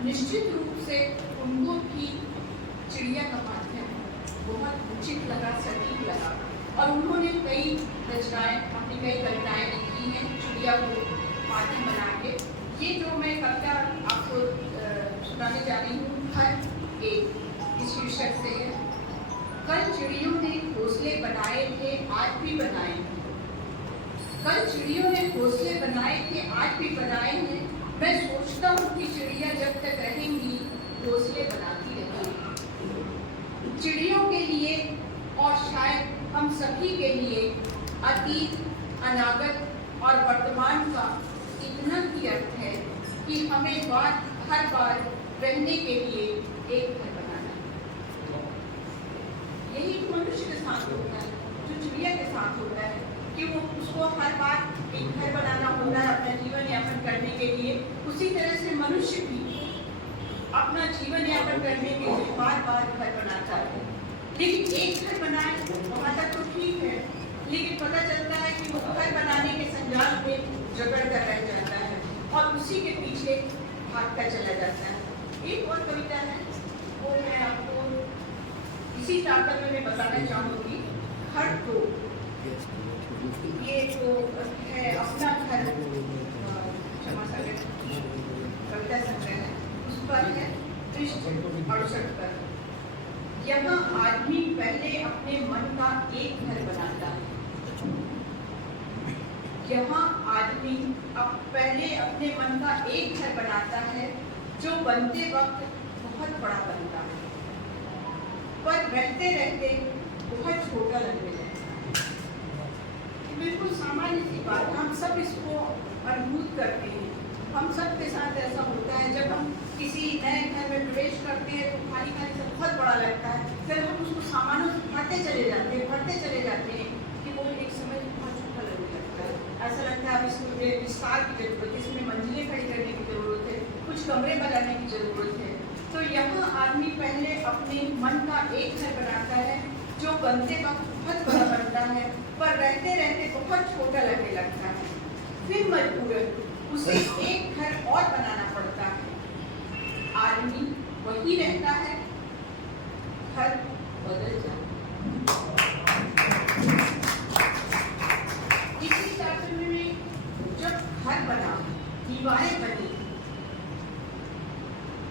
निश्चित रूप से उनको भी चिड़िया का माध्यम बहुत उचित लगा, सटीक लगा, और उन्होंने कई रचनाएं, अपनी कई कविताएं लिखी हैं चिड़िया को माध्यम बना के। ये जो मैं कविता आपको सुनाने जा रही हूँ, हर एक इस शीर्षक से है। कल चिड़ियों ने घोंसले बनाए थे, आज भी बनाए हैं। कल चिड़ियों ने घोंसले बनाए थे, आज भी बनाए हैं। मैं सोचता हूँ कि चिड़िया जब तक रहेंगी घोंसले बनाती रहेंगी। चिड़ियों के लिए और शायद हम सभी के लिए अतीत, अनागत और वर्तमान का इतना ही अर्थ है कि हमें हर बार रहने के लिए एक घर बनाना है। यही मनुष्य के साथ होता है, जो चिड़िया के साथ होता है, कि वो उसको हर बार एक घर बनाना होता है अपना जीवन यापन करने के लिए। उसी तरह से मनुष्य भी अपना जीवन यापन करने के लिए बार बार घर बनाता है। लेकिन एक घर बनाए वहाँ तक तो ठीक है, लेकिन पता चलता है कि वो घर बनाने के संजाल में जकड़ कर रह जाता है और उसी के पीछे भागता चला जाता है। एक और कविता है, वो मैं आपको इसी ताकत में बताना चाहूँगी। घर तो ये जो है अपना घर, कविता संग्रह है, उस पर है पृष्ठ 68 पर। यहाँ आदमी पहले अपने मन का एक घर बनाता है। यहाँ आदमी पहले अपने मन का एक घर बनाता है, जो बनते वक्त बहुत बड़ा बनता है, पर रहते रहते बहुत छोटा लगने लगता है। बिल्कुल सामान्य सी बात, हम सब इसको अनुभूत करते हैं। हम सब के साथ ऐसा होता है, जब हम किसी नए घर में प्रवेश करते हैं तो खाली खाली से बहुत बड़ा लगता है, फिर हम उसको सामानों से भरते चले जाते हैं कि वो एक समय बहुत छोटा लगने लगता है। ऐसा लगता है अब इसमें विस्तार की जरूरत है, इसमें मंजिलें खड़ी करने की जरूरत है, कुछ कमरे बनाने की जरूरत है। तो यहाँ आदमी पहले अपने मन का एक घर बनाता है, जो बनते वक्त बहुत बड़ा बनता है, पर रहते रहते बहुत छोटा लगने लगता है। फिर मजबूरन उसे एक घर और बनाना पड़ता है। आदमी वही रहता है, घर बदल जाता है। इसी शास्त्र में जब घर बना, दीवारें बनी,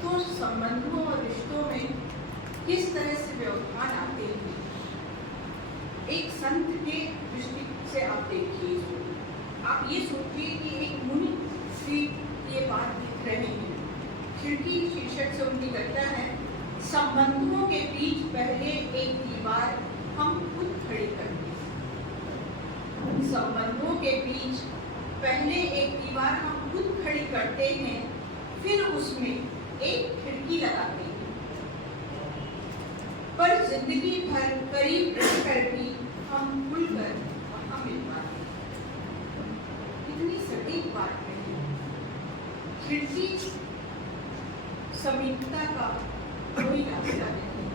तो संबंधों और रिश्तों में किस तरह से व्यवधान आते हैं। एक संत के दृष्टि से आप देखिए, आप ये सोचिए कि एक मुनि श्री ये बात लिख रहे हैं। खिड़की शीर्षक से उनकी कविता है, संबंधों के बीच पहले एक दीवार हम खुद खड़ी करते हैं। संबंधों के बीच पहले एक दीवार हम खुद खड़ी करते हैं, फिर उसमें एक खिड़की लगाते हैं। पर जिंदगी भर करीब रहकर भी हम खुलकर वहां मिल पाते हैं। इतनी सटीक बात नहीं। खिड़की समीपता का कोई रास्ता नहीं,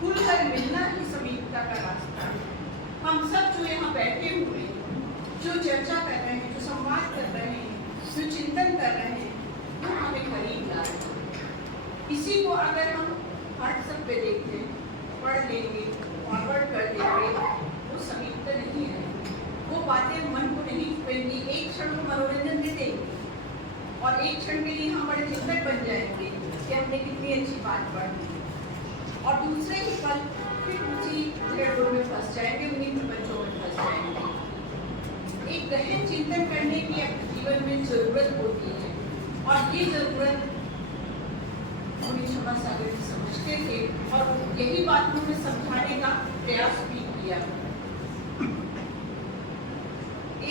खुलकर मिलना ही समीपता का रास्ता है। हम सब जो यहाँ बैठे हुए हैं, जो चर्चा कर रहे हैं, जो संवाद कर रहे हैं, जो चिंतन कर रहे हैं, वो हमें करीब ला रहे हैं। इसी को अगर हम व्हाट्सएप पे देखते हैं, पढ़ लेंगे, फॉरवर्ड कर देंगे, वो समीपता नहीं है। वो बातें मन को नहीं छुएंगी, एक क्षण को मनोरंजन दे देंगे और एक क्षण के लिए हम बड़े चिंतक बन जाएंगे कि हमने कितनी अच्छी बात पढ़ ली। और दूसरे ही पल फिर उसी घेरडोल में फंस जाएंगे, उन्हीं प्रपंचों में फंस जाएंगे। एक गहन चिंतन करने की अपने जीवन में जरूरत होती है, और ये जरूरत उन्हें क्षमा सागर जी समझते थे, और यही बात उन्होंने समझाने का प्रयास भी किया।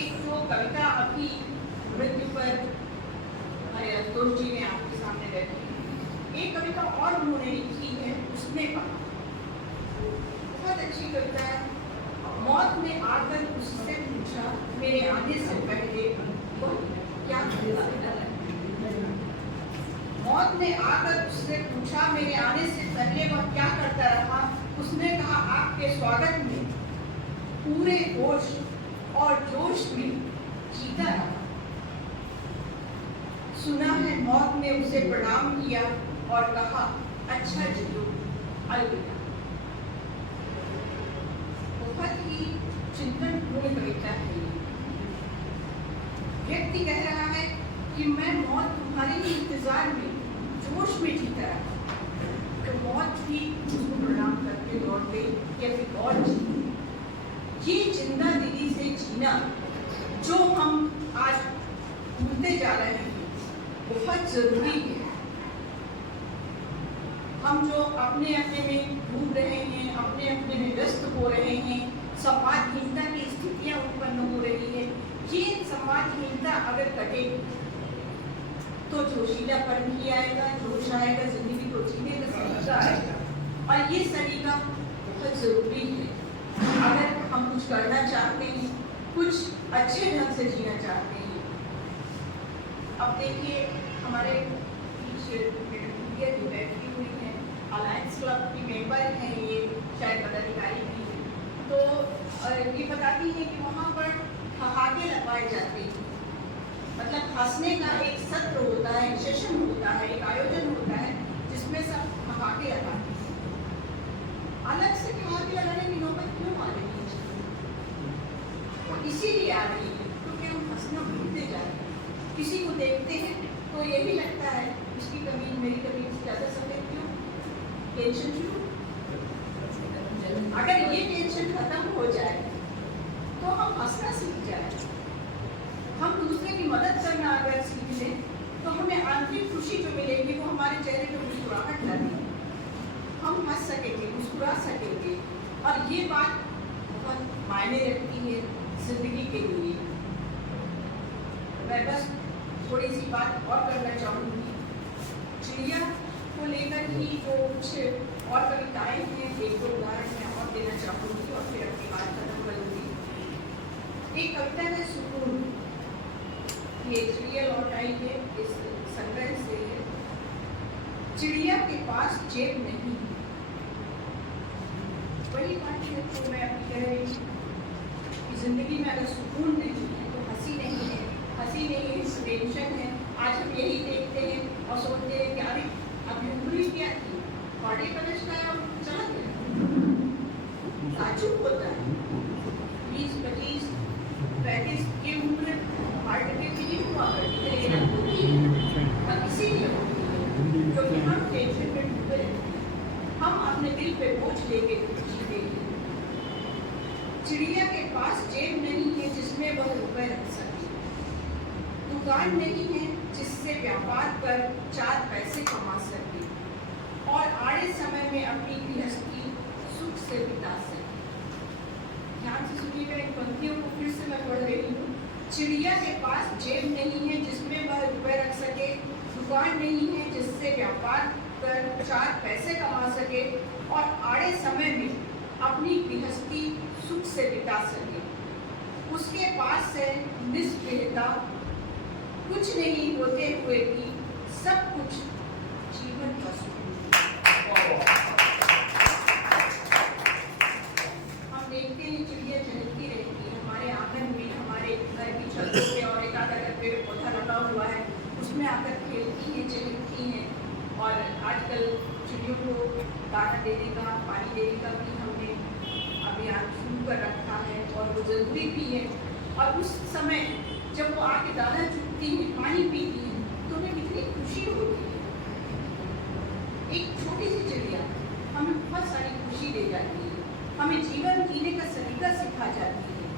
एक जो कविता अभी मृत्यु पर हमारे अतुल जी ने आपके सामने रखी, एक कविता और उन्होंने लिखी है, उसने कहा, बहुत अच्छी कविता है। मौत ने आकर उससे पूछा मेरे आने से पहले वह क्या करता रहा। मौत ने आकर उससे पूछा मेरे आने से पहले वह क्या करता रहा। उसने कहा आपके स्वागत में पूरे होश और जोश में जीता रहा। सुना है मौत ने उसे प्रणाम किया और कहा अच्छा जियो, अलविदा। बहुत ही चिंतनपूर्ण कविता है। व्यक्ति कह रहा है कि मैं मौत तुम्हारे ही इंतजार में जोश में जीता रहा, तो मौत भी उसको प्रणाम करके लौट गई या फिर और जी। ये जिंदा दिली से जीना जो हम आज भूलते जा रहे हैं, बहुत जरूरी है। हम जो अपने अपने में डूब रहे हैं, अपने अपने में व्यस्त हो रहे हैं, संवादहीनता की स्थितियां उत्पन्न हो रही है, ये संवादहीनता अगर कटेगी तो जोशीलापन भी आएगा, जोश आएगा, जिंदगी को जीने का सलीका आएगा, और ये सलीका बहुत जरूरी है अगर हम कुछ करना चाहते हैं, कुछ अच्छे ढंग से जीना चाहते हैं। अब देखिए हमारे पीछे जो बैठी हुई है, अलायंस क्लब की मेंबर हैं, ये शायद पदाधिकारी भी हैं, तो ये बताती है कि वहाँ पर ठहाके लगवाए जाते हैं, मतलब हंसने का एक सत्र होता है, एक सेशन होता है, एक आयोजन होता है, जिसमें सब ठहाके लगाते हैं। अलग से ठहाके लगाने की नौबत क्यों आ रही है? इसीलिए आ रही है क्योंकि हम हंसना भूलते जा रहे हैं। किसी को देखते हैं तो यही लगता है इसकी कमीज मेरी कमीज ज़्यादा सफेद क्यों? टेंशन शुरू। अगर ये टेंशन खत्म हो जाए तो हम हंसना सीख जाए, हम दूसरे की मदद करना अगर सीख लें तो हमें आंतरिक खुशी जो मिलेगी वो हमारे चेहरे पर मुस्कुराहट लाएगी, हम हंस सकेंगे, मुस्कुरा सकेंगे, और ये बात बहुत मायने रखती है जिंदगी के लिए। मैं बस थोड़ी सी बात और करना चाहूँगी। चिड़िया को लेकर ही जो कुछ और कविताएं हैं, एक दो उदाहरण मैं और देना चाहूँगी और फिर अपनी बात खत्म करूँगी। एक कविता है सुकून, ये चिड़िया लौट आई है, इस संग्रह से है। चिड़िया के पास जेब नहीं, वही बात है तो मैं अभी कह रही हूँ कि जिंदगी में अगर सुकून नहीं है तो हंसी नहीं है, हंसी नहीं है टेंशन है। आज हम यही देखते हैं और सोचते हैं कि अरे अभी उंगली क्या थी, बॉडी कलश का चला गया, ताजुब होता है। 20, 25, 35 की उम्र हार्ट अटैक की नहीं हुआ करती है, और इसीलिए क्योंकि हम टेंशन में डूबे रहते हैं, हम अपने दिल पे बोझ लेके जीते हैं। चिड़िया के पास जेब नहीं है जिसमें वह रुपए रख सके, दुकान नहीं है जिससे व्यापार कर 4 पैसे कमा सके, और आड़े समय में अपनी गृहस्थी सुख से बिता सके। ध्यान से सुनिएगा, इन पंक्तियों को फिर से मैं पढ़ रही हूँ। चिड़िया के पास जेब नहीं है जिसमें वह रुपए रख सके, दुकान नहीं है जिससे व्यापार कर 4 पैसे कमा सके, और आड़े समय में अपनी गृहस्थी सुख से बिता सके। उसके पास है निष्प्रियता, कुछ नहीं होते हुए भी सब कुछ जीवन का सुकून। हम देखते हैं चिड़िया चहकती रहती है हमारे आंगन में, हमारे घर की छतों पे, और एक आधा अगर पेड़ पौधा लगा हुआ है उसमें आकर खेलती हैं, चहकती हैं। और आजकल चिड़ियों को दाना देने का, पानी देने का भी हमने अभियान शुरू कर रखा है, और वो जरूरी भी है। और उस समय जब वो आके दाना चुगती हैं, पानी पीती हैं, तो उन्हें कितनी खुशी होती है। एक छोटी सी चिड़िया, हम हमें बहुत सारी खुशी दे जाती है, हमें जीवन जीने का सलीका सिखा जाती है।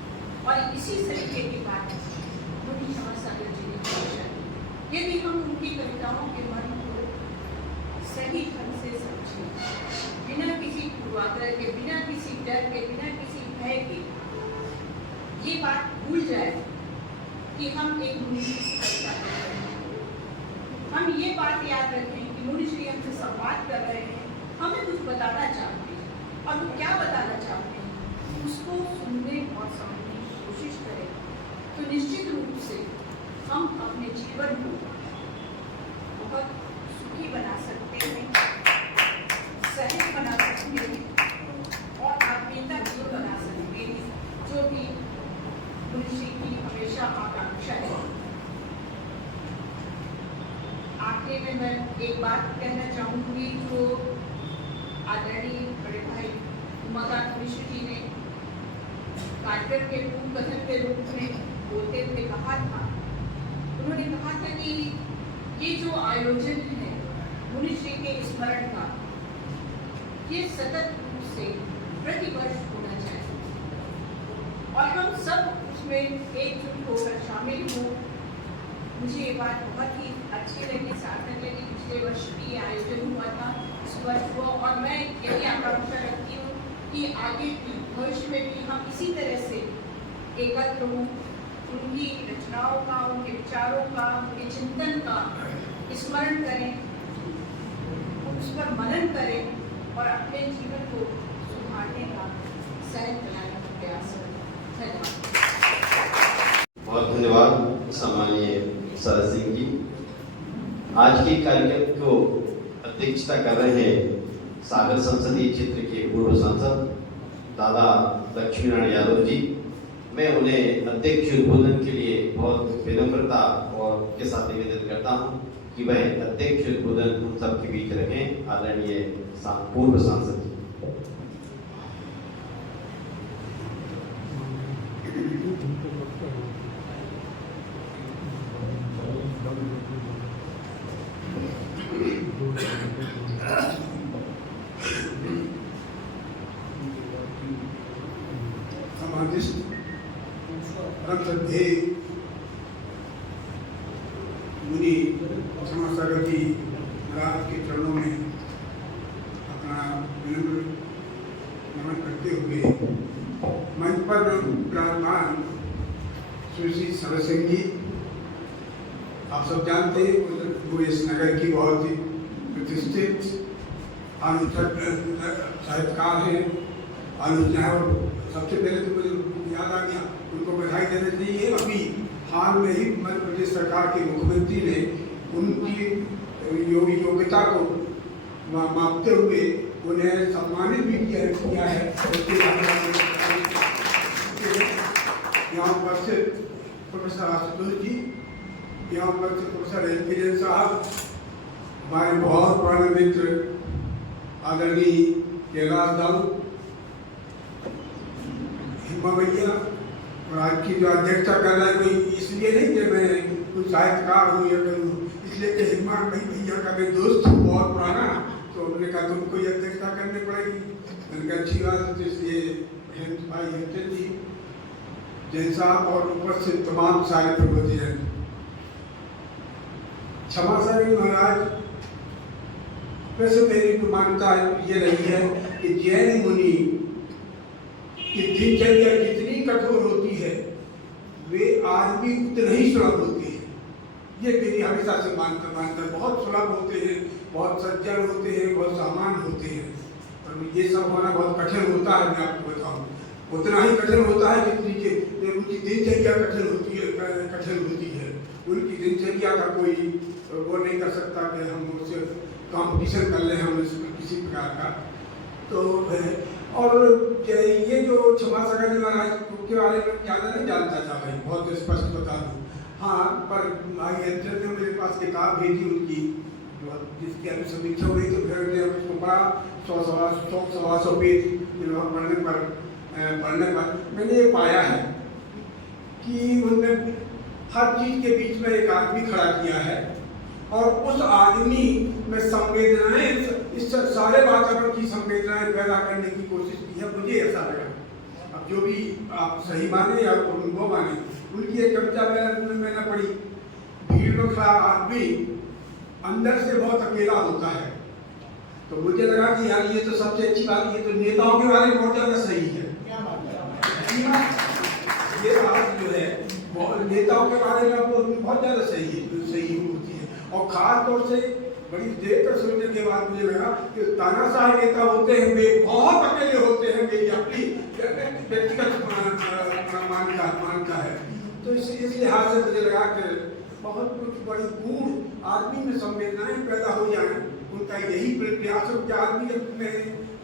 और इसी सलीके की बात मुनि क्षमासागर जी ने पूछा। यदि हम उनकी कविताओं के मन को सही ढंग से समझें, बिना किसी पूर्वाग्रह के, बिना किसी डर के, बिना किसी भय के, ये बात भूल जाए कि हम एक मुनि की कविता कर रहे हैं। हम ये बात याद रखें कि मुनि श्री हमसे संवाद कर रहे हैं, हमें कुछ बताना चाहते हैं, और वो क्या बताना चाहते हैं उसको सुनने और समझने की कोशिश करें, तो निश्चित रूप से हम अपने जीवन को बहुत सुखी बना सकते हैं, सहज बना सकते हैं और आत्मीयता जीवन बना सकते हैं, जो कि मुनि की हमेशा आकांक्षा है। आखिर में मैं एक बात कहना चाहूँगी जो आदरणीय बड़े भाई उमाकांत मिश्र जी ने कार्यक्रम के पूर्ण कथन के रूप में बोलते हुए कहा था। उन्होंने कहा था कि ये जो आयोजन है मुनि श्री के स्मरण का, ये सतत रूप से प्रतिवर्ष होना चाहिए और हम सब उसमें एकजुट होकर शामिल हों। मुझे ये बात बहुत ही अच्छी लगी, सार्थक लगी। पिछले वर्ष भी ये आयोजन हुआ था, इस वर्ष हुआ, और मैं यही आकांक्षा रखती हूँ कि आगे भी भविष्य में भी हम इसी तरह से एकत्र हों, उनकी रचनाओं का, उनके विचारों का, उनके चिंतन का स्मरण करें, उस पर मनन करें और अपने जीवन को सुधारने का, सहज बनाने का प्रयास करें। धन्यवाद। बहुत धन्यवाद सम्मानीय सरस सिंह जी। आज के कार्यक्रम को अध्यक्षता कर रहे हैं सागर संसदीय क्षेत्र के पूर्व सांसद दादा लक्ष्मीनारायण यादव जी। मैं उन्हें अध्यक्ष उद्बोधन के लिए बहुत विनम्रता और के साथ निवेदन करता हूं कि वह अध्यक्ष उद्बोधन हम सबके बीच रखें। आदरणीय पूर्व सांसद जी। परम श्रद्धेय मुनि क्षमासागर जी महाराज के चरणों में अपना विनम्र नमन करते हुए मंच पर विराजमान श्री सरस सिंह जी, आप सब जानते हैं वो इस नगर की बहुत ही प्रतिष्ठित साहित्यकार हैं, आलोचना है। और सबसे पहले तो मुझे याद आ गया, उनको बधाई देना चाहिए। अभी हाल में ही मध्य प्रदेश सरकार के मुख्यमंत्री ने उनकी योग्यता को मापते हुए उन्हें सम्मानित भी किया है। यहाँ उपस्थित प्रोफेसर आशुतोष जी, यहाँ उपस्थित प्रोफेसर एल साहब, हमारे बहुत पुराने मित्र आदरणीय जयराज दाऊ, हिम्मा भैया, और आज की जो अध्यक्षता कर रहा है कोई इसलिए नहीं कि मैं कुछ साहित्यकार हूँ या करूँ, इसलिए कि हिम्मा भैया का मैं दोस्त हूँ बहुत पुराना, तो उन्होंने कहा तुमको ये अध्यक्षता करनी पड़ेगी। मैंने कहा अच्छी बात है। इसलिए भाई हेमचंद जी, जैन साहब और उपस्थित तमाम सारे प्रबुद्धजन, क्षमासागर महाराज, वैसे मेरी मान्यता ये रही है कि जैन मुनि की दिनचर्या जितनी कठोर होती है वे आदमी उतने ही सुलभ होते हैं। ये मेरी हमेशा से मानता बहुत सुलभ होते हैं, बहुत सज्जन होते हैं, बहुत सामान्य होते हैं, पर ये सब होना बहुत कठिन होता है। मैं आपको बताऊं, उतना ही कठिन होता है जितनी उनकी दिनचर्या कठिन होती है। उनकी दिनचर्या का कोई वो नहीं कर सकता कि हम उससे कंपटीशन कर ले हम किसी प्रकार का। तो और ये जो क्षमासागर महाराज के बारे में ज़्यादा नहीं जानता था भाई, बहुत स्पष्ट बता दूँ। हाँ, पर भाई हेमचंद ने मेरे पास किताब भेजी उनकी, जिसकी अभी समीक्षा हुई, तो फिर उसको पढ़ा। 100-125 पेज पढ़ने पर मैंने ये पाया है कि उनने हर चीज़ के बीच में एक आदमी खड़ा किया है और उस आदमी में संवेदनाएं, इस सारे वातावरण की संवेदनाएं पैदा करने की कोशिश की है, मुझे ऐसा लगा। अब जो भी आप सही माने या वो माने, उनकी एक कविता मैंने पढ़ी, भीड़ में खड़ा आदमी अंदर से बहुत अकेला होता है। तो मुझे लगा कि यार ये तो सबसे अच्छी बात, ये तो नेताओं के बारे में बहुत ज्यादा सही है। ये बात जो है नेताओं के बारे में बहुत ज्यादा सही होती है। और खास तौर से बड़ी देर तक सोचने के बाद मुझे लगा कि तानाशाह नेता होते हैं, वे बहुत अकेले होते हैं, मेरी अपनी व्यक्तिगत मानता है। तो इस लिहाज से मुझे लगा कि बहुत कुछ बड़ी गूढ़ आदमी में संवेदनाएं पैदा हो जाएं, उनका यही प्रयास है कि आदमी में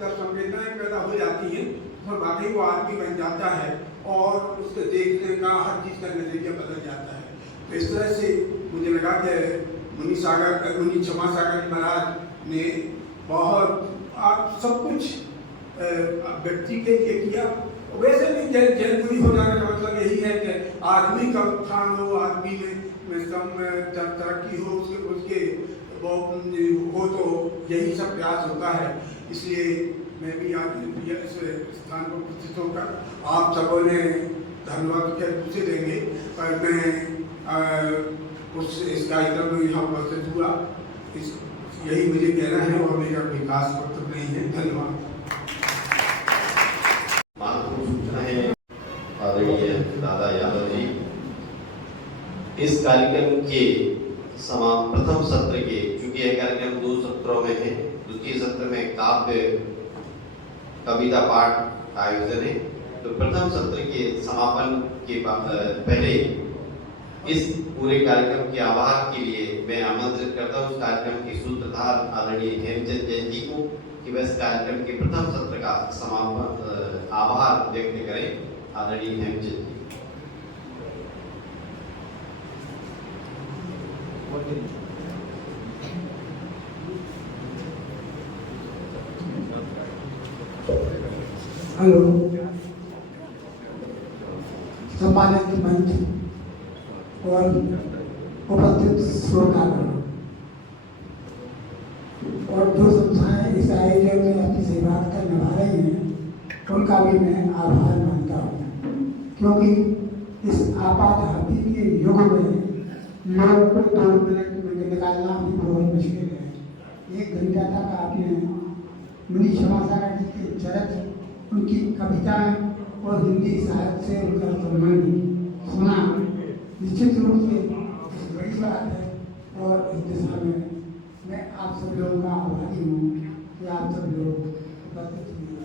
जब संवेदनाएं पैदा हो जाती हैं तो वाकई वो आदमी बन जाता है और उसके देखने का हर चीज़ का नजरिया बदल जाता है। तो इस तरह से मुझे लगा कि मुनि क्षमा सागर जी महाराज ने बहुत सब कुछ व्यक्ति के लिए किया। वैसे भी जैन मुनि हो जाने का मतलब यही है कि आदमी का उत्थान हो, आदमी में तरक्की हो, उसके वो हो, तो यही सब प्रयास होता है। इसलिए मैं भी आज इस स्थान पर उपस्थित होकर आप सबों ने धन्यवाद क्या पूछे देंगे, पर मैं इस कार्यक्रम में यहाँ उपस्थित हुआ, यही मुझे कहना है और मेरा विकास वक्तव्य नहीं है। धन्यवाद। सूचना है आदरणीय दादा यादव जी, इस कार्यक्रम के प्रथम सत्र के, चूंकि यह कार्यक्रम 2 सत्रों में है, द्वितीय सत्र में काव्य कविता पाठ का आयोजन है, तो प्रथम सत्र के समापन के पहले इस पूरे कार्यक्रम के आभार के लिए मैं आमंत्रित करता हूँ उस कार्यक्रम के सूत्रधार आदरणीय हेमचंद जैन जी को कि वह इस कार्यक्रम के प्रथम सत्र का समापन आभार व्यक्त करें। आदरणीय हेमचंद जी। हेलो, सम्मानित मंच और उपस्थित श्रोतागण और जो संस्थाएं इस आयोजन में अपनी सेवा कर निभा रही हैं, उनका भी मैं आभार मानता हूँ, क्योंकि इस आपातकालीन युग में लोगों को 2 मिनट में निकालना भी बहुत मुश्किल है। 1 घंटा तक आपने मुनि क्षमा सागर जी के चरित्र, उनकी कविताएं और हिंदी साहित्य से उनका संबंध सुना, निश्चित रूप से बड़ी बात है। और इस दिशा में मैं आप सब लोगों का आभारी हूँ कि आप सब लोग उपस्थित हुए।